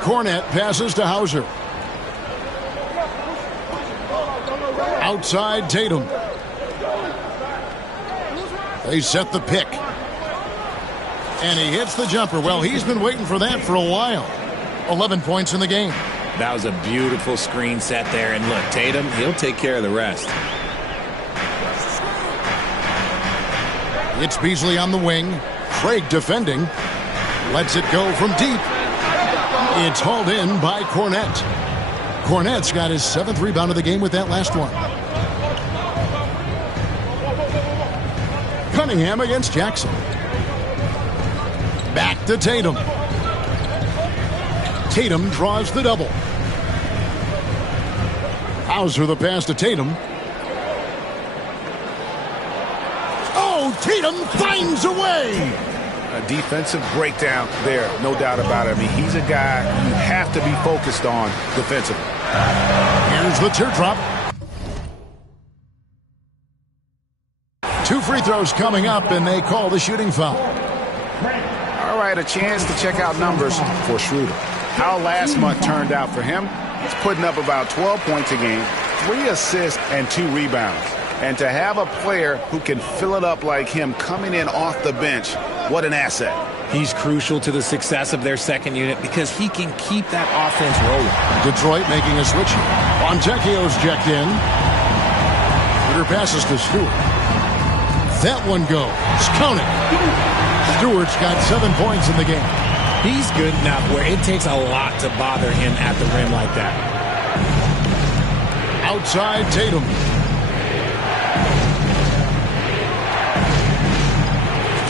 Cornett passes to Hauser. Outside Tatum. They set the pick. And he hits the jumper. Well, he's been waiting for that for a while. 11 points in the game. That was a beautiful screen set there. And look, Tatum, he'll take care of the rest. It's Beasley on the wing. Craig defending. Lets it go from deep. It's hauled in by Cornett. Cornett's got his 7th rebound of the game with that last one. Cunningham against Jackson. Back to Tatum. Tatum draws the double. Hauser the pass to Tatum. Oh, Tatum finds a way. A defensive breakdown there, no doubt about it. I mean, he's a guy you have to be focused on defensively. Here's the teardrop. 2 free throws coming up, and they call the shooting foul. All right, a chance to check out numbers for Schroeder. How last month turned out for him, he's putting up about 12 points a game, 3 assists, and 2 rebounds. And to have a player who can fill it up like him coming in off the bench, what an asset. He's crucial to the success of their second unit because he can keep that offense rolling. Detroit making a switch. Fontecchio's checked in. Schroeder passes to Stewart. That one goes. Count it. Stewart's got 7 points in the game. He's good enough where it takes a lot to bother him at the rim like that. Outside Tatum.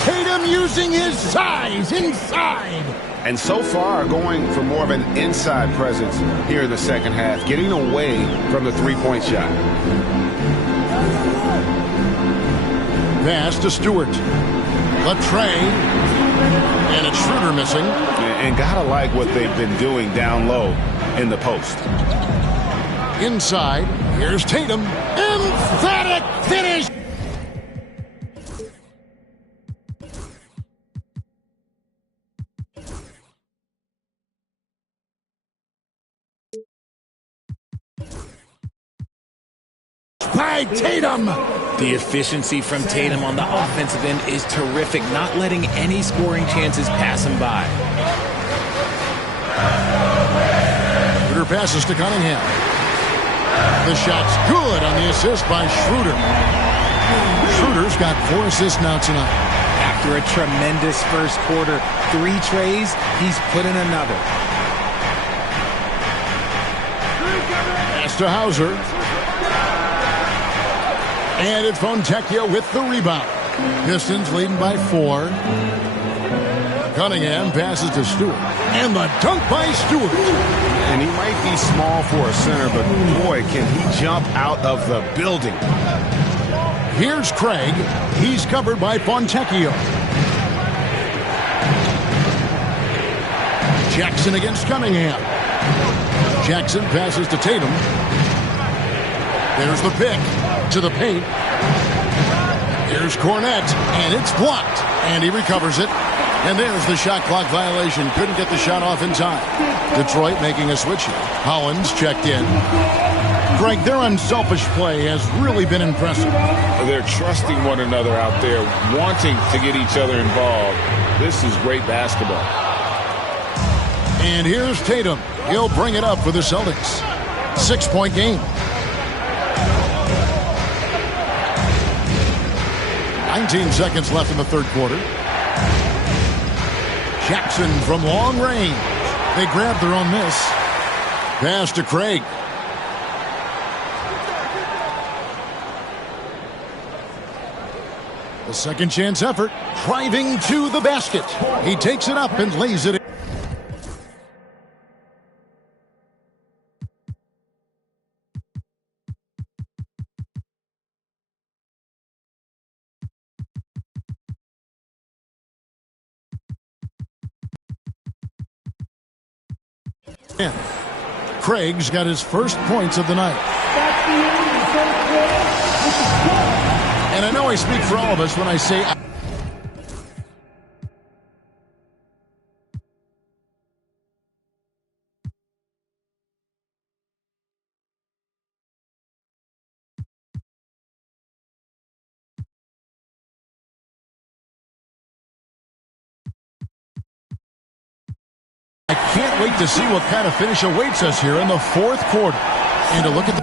Tatum using his size inside. And so far, going for more of an inside presence here in the second half, getting away from the three-point shot. Pass to Stewart. Latrey. And it's Schroeder missing. And gotta like what they've been doing down low in the post. Inside. Here's Tatum. Emphatic finish. By Tatum. The efficiency from Tatum on the offensive end is terrific, not letting any scoring chances pass him by. Schroeder passes to Cunningham. The shot's good on the assist by Schroeder. Schroeder's got 4 assists now tonight. After a tremendous first quarter, 3 trays, he's put in another. Pass to Hauser. And it's Fontecchio with the rebound. Pistons leading by 4. Cunningham passes to Stewart. And the dunk by Stewart. And he might be small for a center, but boy, can he jump out of the building. Here's Craig. He's covered by Fontecchio. Jackson against Cunningham. Jackson passes to Tatum. There's the pick to the paint. Here's Cornett, and it's blocked. And he recovers it. And there's the shot clock violation. Couldn't get the shot off in time. Detroit making a switch here. Hollins checked in. Greg, their unselfish play has really been impressive. They're trusting one another out there, wanting to get each other involved. This is great basketball. And here's Tatum. He'll bring it up for the Celtics. 6-point game. 19 seconds left in the third quarter. Jackson from long range. They grab their own miss. Pass to Craig. The second chance effort. Driving to the basket. He takes it up and lays it in. Craig's got his first points of the night. And I know I speak for all of us when I say I can't wait to see what kind of finish awaits us here in the fourth quarter. And to look at the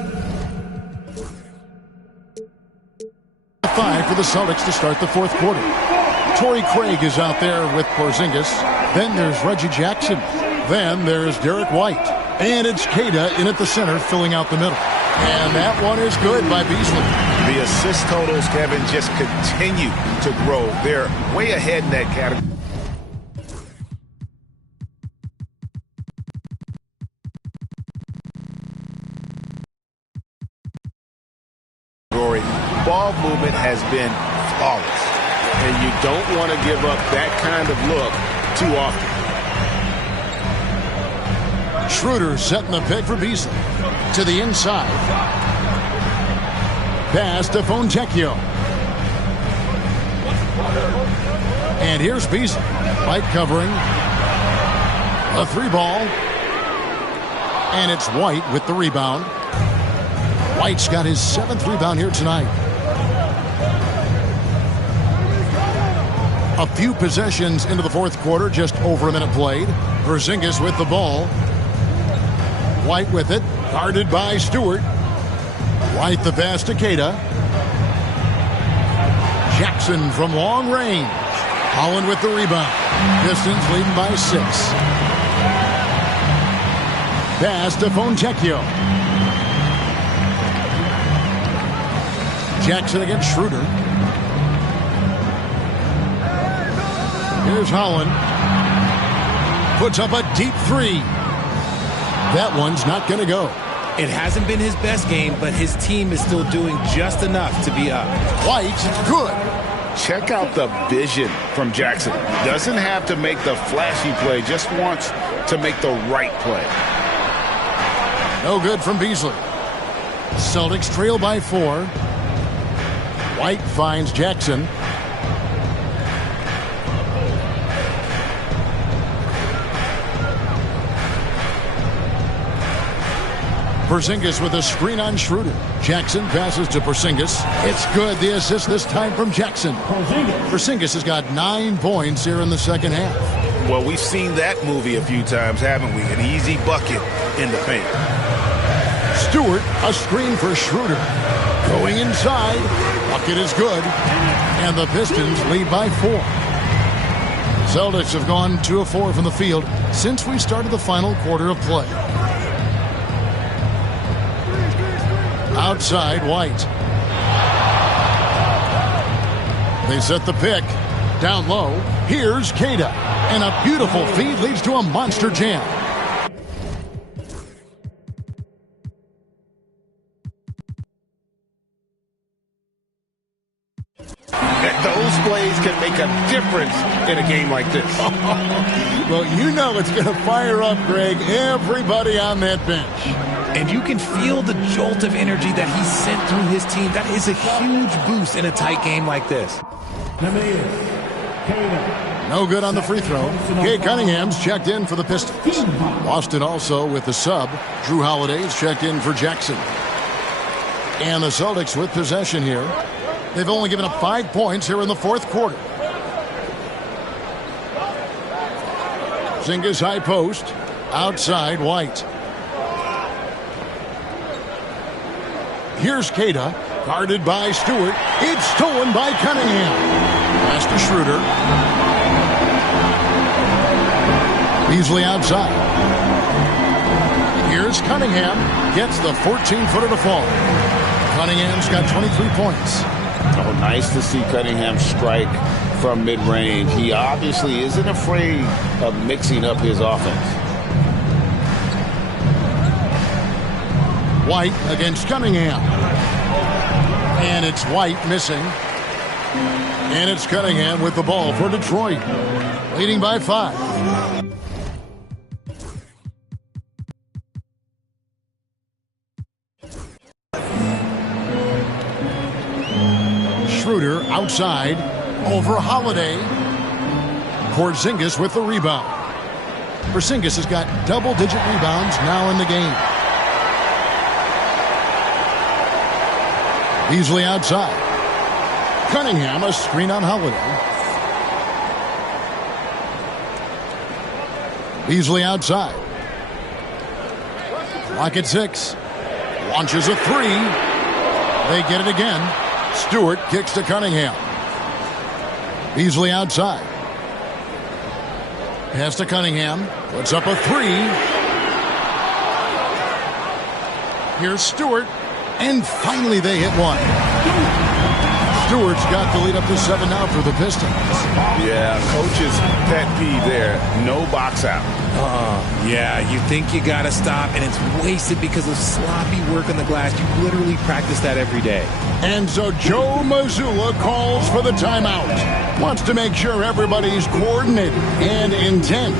5 for the Celtics to start the fourth quarter. Torrey Craig is out there with Porzingis. Then there's Reggie Jackson. Then there's Derek White. And it's Queta in at the center filling out the middle. And that one is good by Beasley. The assist totals, Kevin, just continue to grow. They're way ahead in that category. Ball movement has been flawless, and you don't want to give up that kind of look too often. Schroeder setting the pick for Beasley. To the inside. Pass to Fontecchio. And here's Beasley. White covering. A 3-ball. And it's White with the rebound. White's got his 7th rebound here tonight. A few possessions into the fourth quarter, just over a minute played. Porzingis with the ball. White with it, guarded by Stewart. White the pass to Queta. Jackson from long range. Holland with the rebound. Pistons leading by 6. Pass to Fontecchio. Jackson against Schroeder. Here's Holland. Puts up a deep 3. That one's not going to go. It hasn't been his best game, but his team is still doing just enough to be up. White, good. Check out the vision from Jackson. Doesn't have to make the flashy play, just wants to make the right play. No good from Beasley. Celtics trail by 4. White finds Jackson. Porzingis with a screen on Schroeder. Jackson passes to Porzingis. It's good. The assist this time from Jackson. Porzingis has got 9 points here in the second half. Well, we've seen that movie a few times, haven't we? An easy bucket in the paint. Stewart, a screen for Schroeder. Going inside. Bucket is good. And the Pistons lead by 4. Celtics have gone 2 of 4 from the field since we started the final quarter of play. Outside, White. They set the pick. Down low. Here's Queta. And a beautiful feed leads to a monster jam. Those plays can make a difference in a game like this. Well, you know it's going to fire up, Greg, everybody on that bench. And you can feel the jolt of energy that he sent through his team. That is a huge boost in a tight game like this. No good on the free throw. Kay Cunningham's checked in for the Pistons. Boston also with the sub. Drew Holiday's checked in for Jackson. And the Celtics with possession here. They've only given up 5 points here in the fourth quarter. Porzingis high post. Outside, White. Here's Queta. Guarded by Stewart. It's stolen by Cunningham. Pass to Schroeder. Beasley outside. Here's Cunningham. Gets the 14-footer to fall. Cunningham's got 23 points. Oh, nice to see Cunningham strike from mid-range. He obviously isn't afraid of mixing up his offense. White against Cunningham. And it's White missing. And it's Cunningham with the ball for Detroit. Leading by 5. Schroeder outside over Holiday. Porzingis with the rebound. Porzingis has got double-digit rebounds now in the game. Beasley outside. Cunningham, a screen on Holiday. Beasley outside. Clock at 6. Launches a 3. They get it again. Stewart kicks to Cunningham. Beasley outside. Pass to Cunningham. Puts up a 3. Here's Stewart. And finally they hit one. Stewart's got the lead up to 7 now for the Pistons. Yeah, coach's pet peeve there. No box out. Yeah, you think you got to stop, and it's wasted because of sloppy work on the glass. You literally practice that every day. And so Joe Mazzulla calls for the timeout. Wants to make sure everybody's coordinated and intent.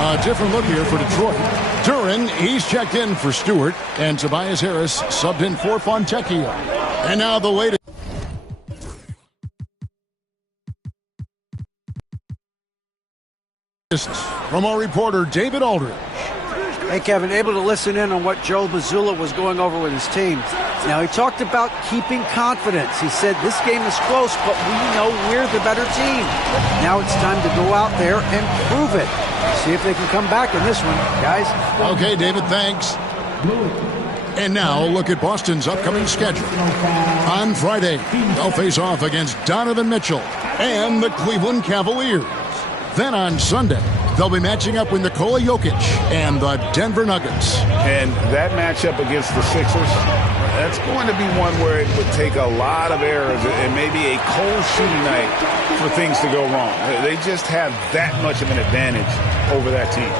A different look here for Detroit. Duren, he's checked in for Stewart, and Tobias Harris subbed in for Fontecchio. And now the latest. From our reporter, David Aldridge. Hey, Kevin, able to listen in on what Joe Mazzulla was going over with his team. Now, he talked about keeping confidence. He said, this game is close, but we know we're the better team. Now it's time to go out there and prove it. See if they can come back in this one, guys. Okay, David, thanks. And now, look at Boston's upcoming schedule. On Friday, they'll face off against Donovan Mitchell and the Cleveland Cavaliers. Then on Sunday, they'll be matching up with Nikola Jokic and the Denver Nuggets. And that matchup against the Sixers, that's going to be one where it would take a lot of errors and maybe a cold shooting night for things to go wrong. They just have that much of an advantage over that team.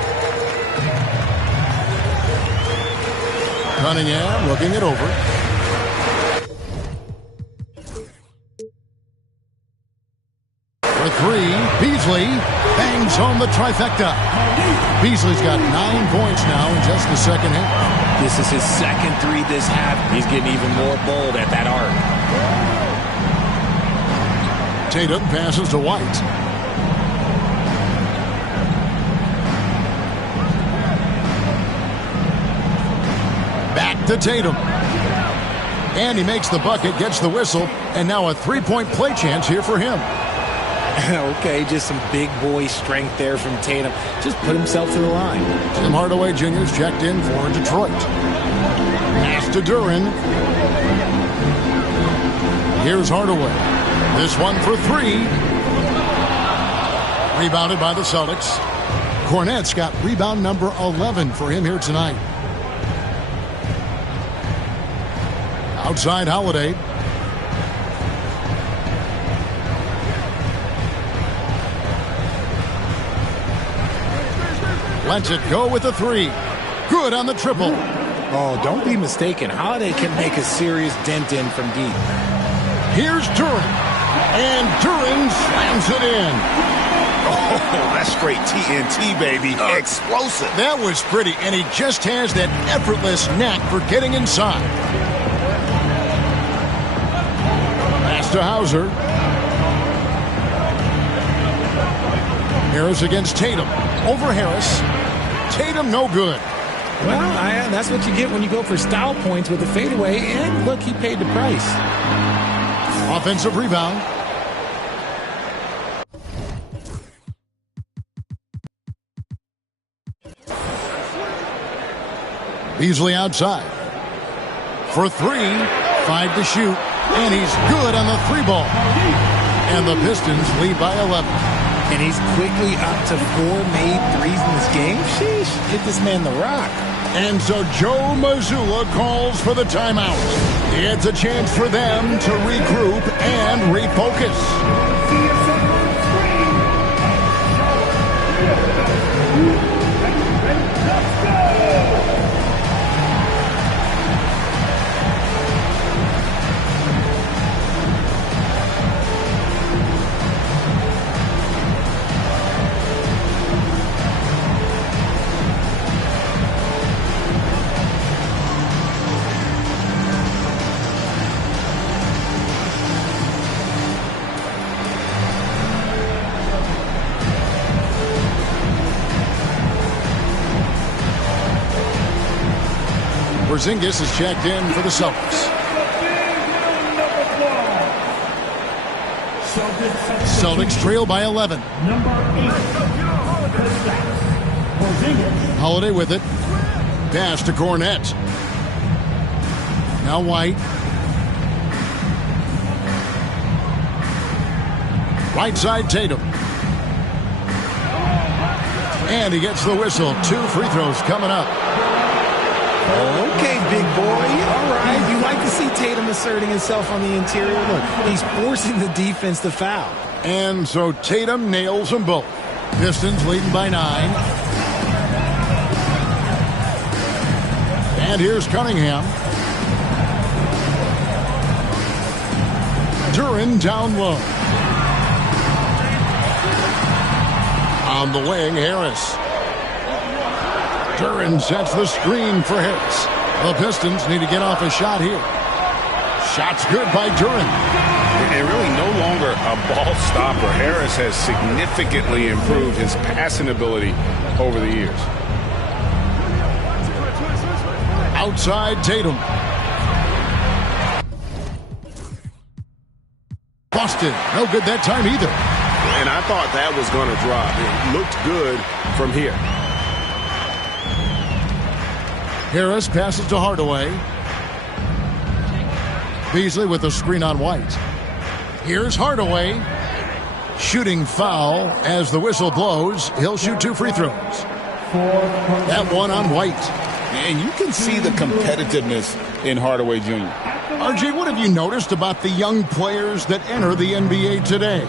Cunningham looking it over. For 3, Beasley bangs home the trifecta. Beasley's got 9 points now in just the second half. This is his second 3 this half. He's getting even more bold at that arc. Tatum passes to White. Back to Tatum. And he makes the bucket, gets the whistle, and now a 3-point play chance here for him. Okay, just some big boy strength there from Tatum. Just put himself to the line. Tim Hardaway Jr.'s checked in for Detroit. Pass to Duren. Here's Hardaway. This one for 3. Rebounded by the Celtics. Cornette's got rebound number 11 for him here tonight. Outside Holiday. Lets it go with a 3. Good on the triple. Oh, don't be mistaken. Holiday can make a serious dent in from deep. Here's Duren. And Duren slams it in. Oh, that's straight TNT, baby. Explosive. That was pretty, and he just has that effortless knack for getting inside. Pass to Hauser. Harris against Tatum. Over Harris. Tatum no good. Well, that's what you get when you go for style points with the fadeaway. And look, he paid the price. Offensive rebound. Beasley outside. For three. 5 to shoot. And he's good on the 3-ball. And the Pistons lead by 11. And he's quickly up to 4 made threes in this game. Sheesh, get this man the rock. And so Joe Mazzulla calls for the timeout. It's a chance for them to regroup and refocus. Porzingis is checked in for the Celtics. Celtics trail by 11. Holiday with it. Pass to Cornette. Now White. Right side Tatum. And he gets the whistle. 2 free throws coming up. Okay, big boy. All right. You like to see Tatum asserting himself on the interior. Look, he's forcing the defense to foul. And so Tatum nails them both. Pistons leading by 9. And here's Cunningham. Duran down low. On the wing, Harris. Duran sets the screen for Harris. The Pistons need to get off a shot here. Shot's good by Duran. And really no longer a ball stopper. Harris has significantly improved his passing ability over the years. Outside Tatum. Busted. No good that time either. And I thought that was going to drop. It looked good from here. Harris passes to Hardaway. Beasley with a screen on White. Here's Hardaway. Shooting foul as the whistle blows. He'll shoot 2 free throws. That one on White. And you can see the competitiveness in Hardaway Jr. RJ, what have you noticed about the young players that enter the NBA today?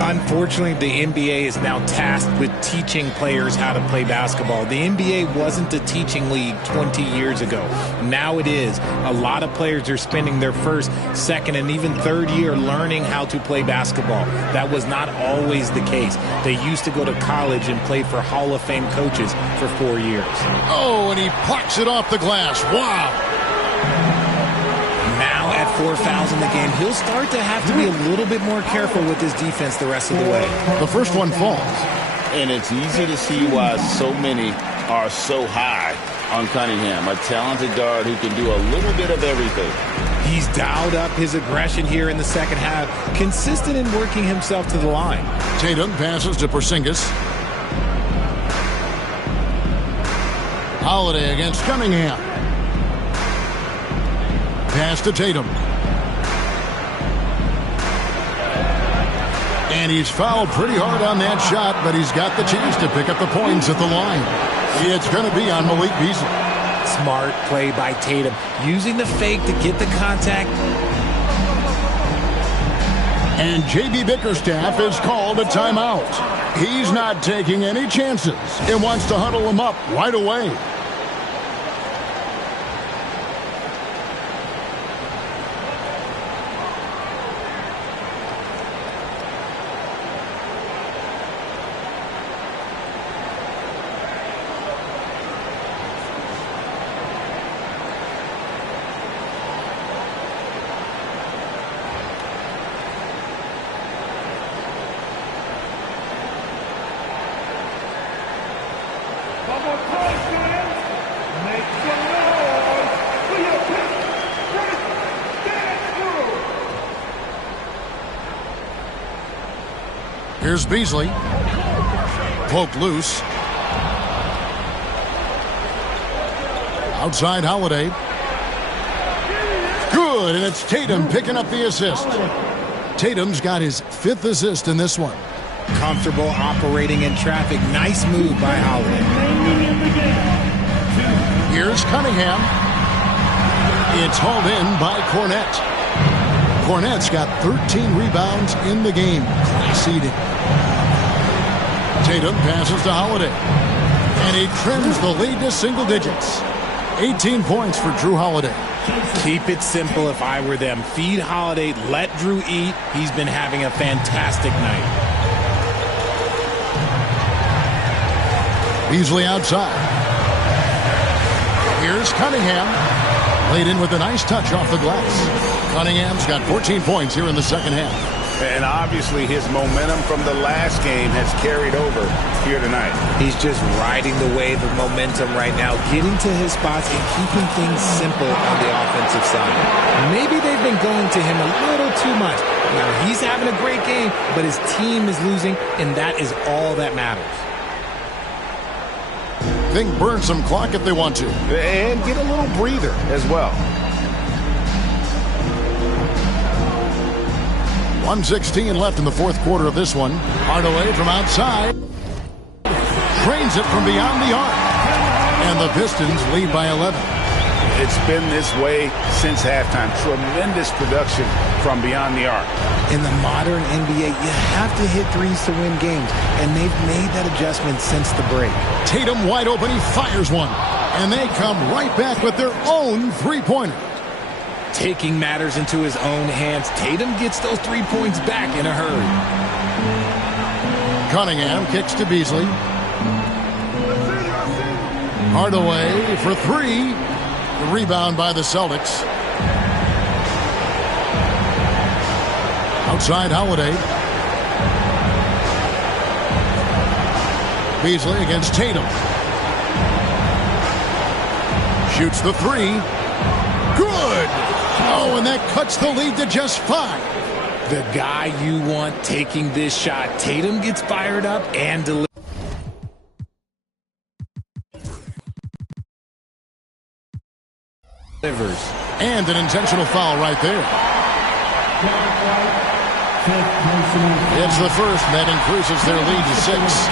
Unfortunately, the NBA is now tasked with teaching players how to play basketball. The NBA wasn't a teaching league 20 years ago. Now it is. A lot of players are spending their first, second, and even third year learning how to play basketball. That was not always the case. They used to go to college and play for Hall of Fame coaches for 4 years. Oh, and he plucks it off the glass. Wow. Now at 4 fouls in the game, he'll start to have to be a little bit more careful with his defense the rest of the way. The first one falls. And it's easy to see why so many are so high on Cunningham, a talented guard who can do a little bit of everything. He's dialed up his aggression here in the second half, consistent in working himself to the line. Tatum passes to Porzingis. Holiday against Cunningham. Pass to Tatum. And he's fouled pretty hard on that shot, but he's got the chance to pick up the points at the line. It's going to be on Malik Beasley. Smart play by Tatum, using the fake to get the contact. And J.B. Bickerstaff is called a timeout. He's not taking any chances and wants to huddle him up right away. One more time, fans. Make some noise for your Pistons dance crew. Here's Beasley. Poked loose. Outside Holiday. Good, and it's Tatum picking up the assist. Tatum's got his 5th assist in this one. Comfortable operating in traffic. Nice move by Holiday. Here's Cunningham. It's hauled in by Cornette. Cornette's got 13 rebounds in the game. Class eating. Tatum passes to Holiday. And he trims the lead to single digits. 18 points for Drew Holiday. Keep it simple if I were them. Feed Holiday, let Drew eat. He's been having a fantastic night. Beasley outside. Here's Cunningham. Laid in with a nice touch off the glass. Cunningham's got 14 points here in the second half. And obviously his momentum from the last game has carried over here tonight. He's just riding the wave of momentum right now, getting to his spots and keeping things simple on the offensive side. Maybe they've been going to him a little too much. Now, he's having a great game, but his team is losing, and that is all that matters. They can burn some clock if they want to. And get a little breather as well. 1:16 left in the fourth quarter of this one. Hardaway from outside. Drains it from beyond the arc. And the Pistons lead by 11. It's been this way since halftime. Tremendous production from beyond the arc. In the modern NBA, you have to hit threes to win games, and they've made that adjustment since the break. Tatum wide open, he fires one. And they come right back with their own three-pointer. Taking matters into his own hands, Tatum gets those 3 points back in a hurry. Cunningham kicks to Beasley. Hardaway for 3. The rebound by the Celtics. Outside Holiday. Beasley against Tatum. Shoots the 3. Good! Oh, and that cuts the lead to just 5. The guy you want taking this shot. Tatum gets fired up and delivers. And an intentional foul right there. It's the first, and that increases their lead to 6.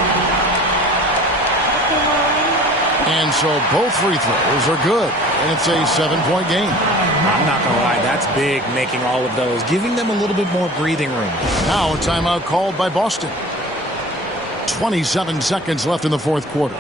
And so both free throws are good, and it's a 7-point game. I'm not going to lie, that's big, making all of those, giving them a little bit more breathing room. Now a timeout called by Boston. 27 seconds left in the fourth quarter.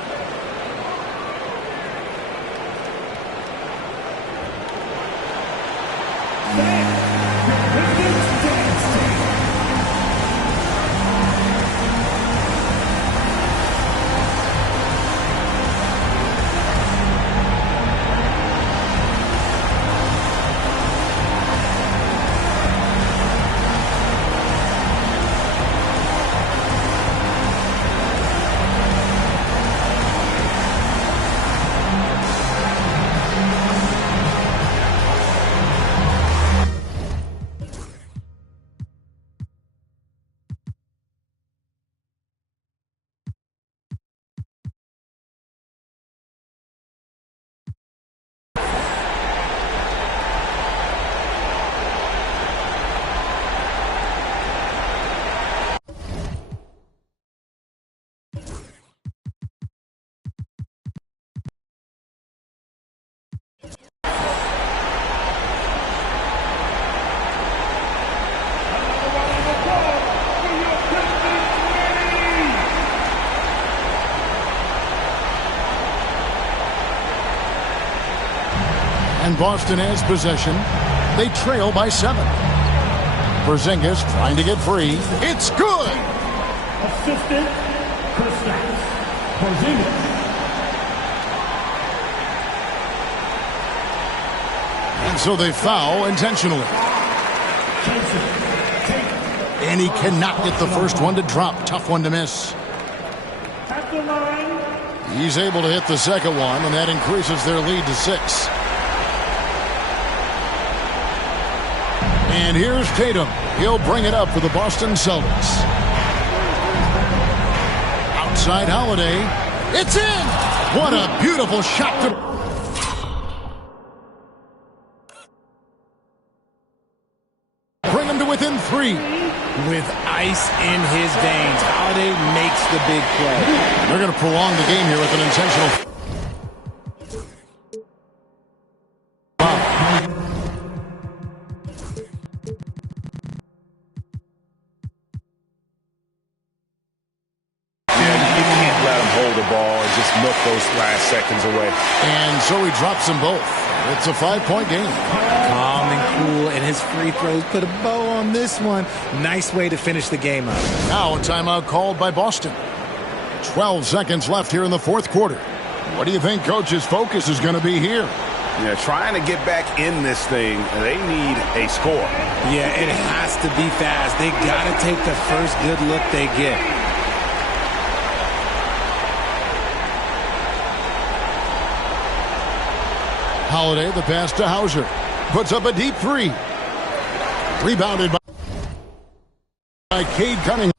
And Boston has possession. They trail by 7. Porzingis trying to get free. It's good! Assistant, Kristaps Porzingis. And so they foul intentionally. And he cannot get the first one to drop. Tough one to miss. At the line. He's able to hit the second one, and that increases their lead to 6. And here's Tatum. He'll bring it up for the Boston Celtics. Outside Holiday. It's in! What a beautiful shot to... bring him to within 3. With ice in his veins, Holiday makes the big play. They're going to prolong the game here with an intentional foul. You can't let him hold the ball and just milk those last seconds away. And so he drops them both. It's a 5-point game. Calm and cool, and his free throws put a bow on this one. Nice way to finish the game up. Now a timeout called by Boston. 12 seconds left here in the fourth quarter. What do you think Coach's focus is going to be here? Yeah, trying to get back in this thing, they need a score. Yeah, it has to be fast. They got to take the first good look they get. Holiday, the pass to Hauser. Puts up a deep 3. Rebounded by Cade Cunningham.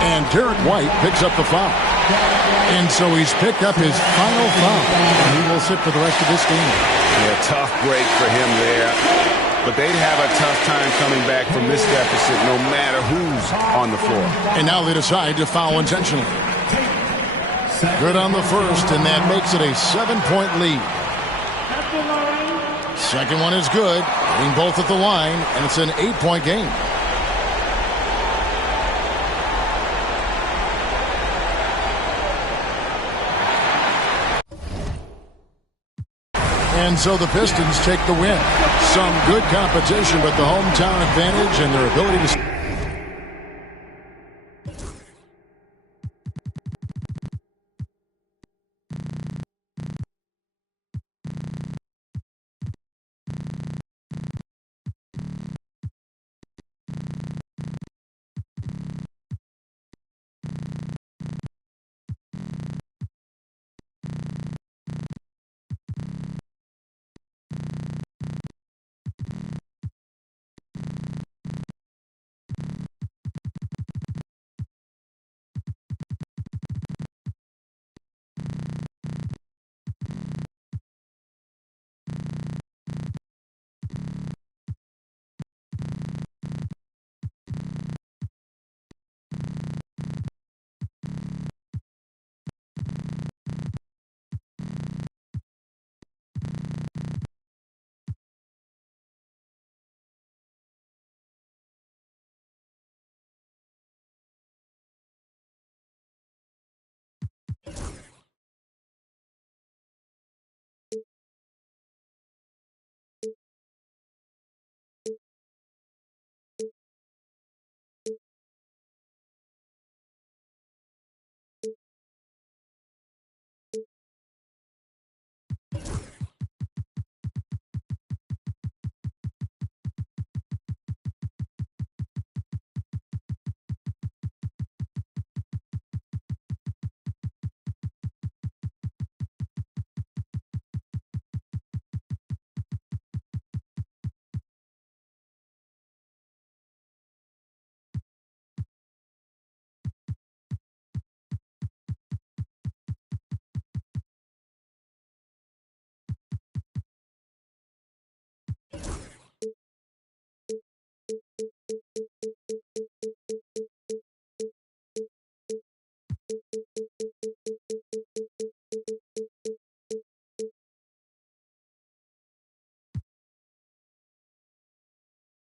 And Derek White picks up the foul. And so he's picked up his final foul. And he will sit for the rest of this game. Yeah, tough break for him there. But they'd have a tough time coming back from this deficit no matter who's on the floor. And now they decide to foul intentionally. Good on the first, and that makes it a 7-point lead. Second one is good. Hitting both at the line, and it's an 8-point game. And so the Pistons take the win. Some good competition, but the hometown advantage and their ability to...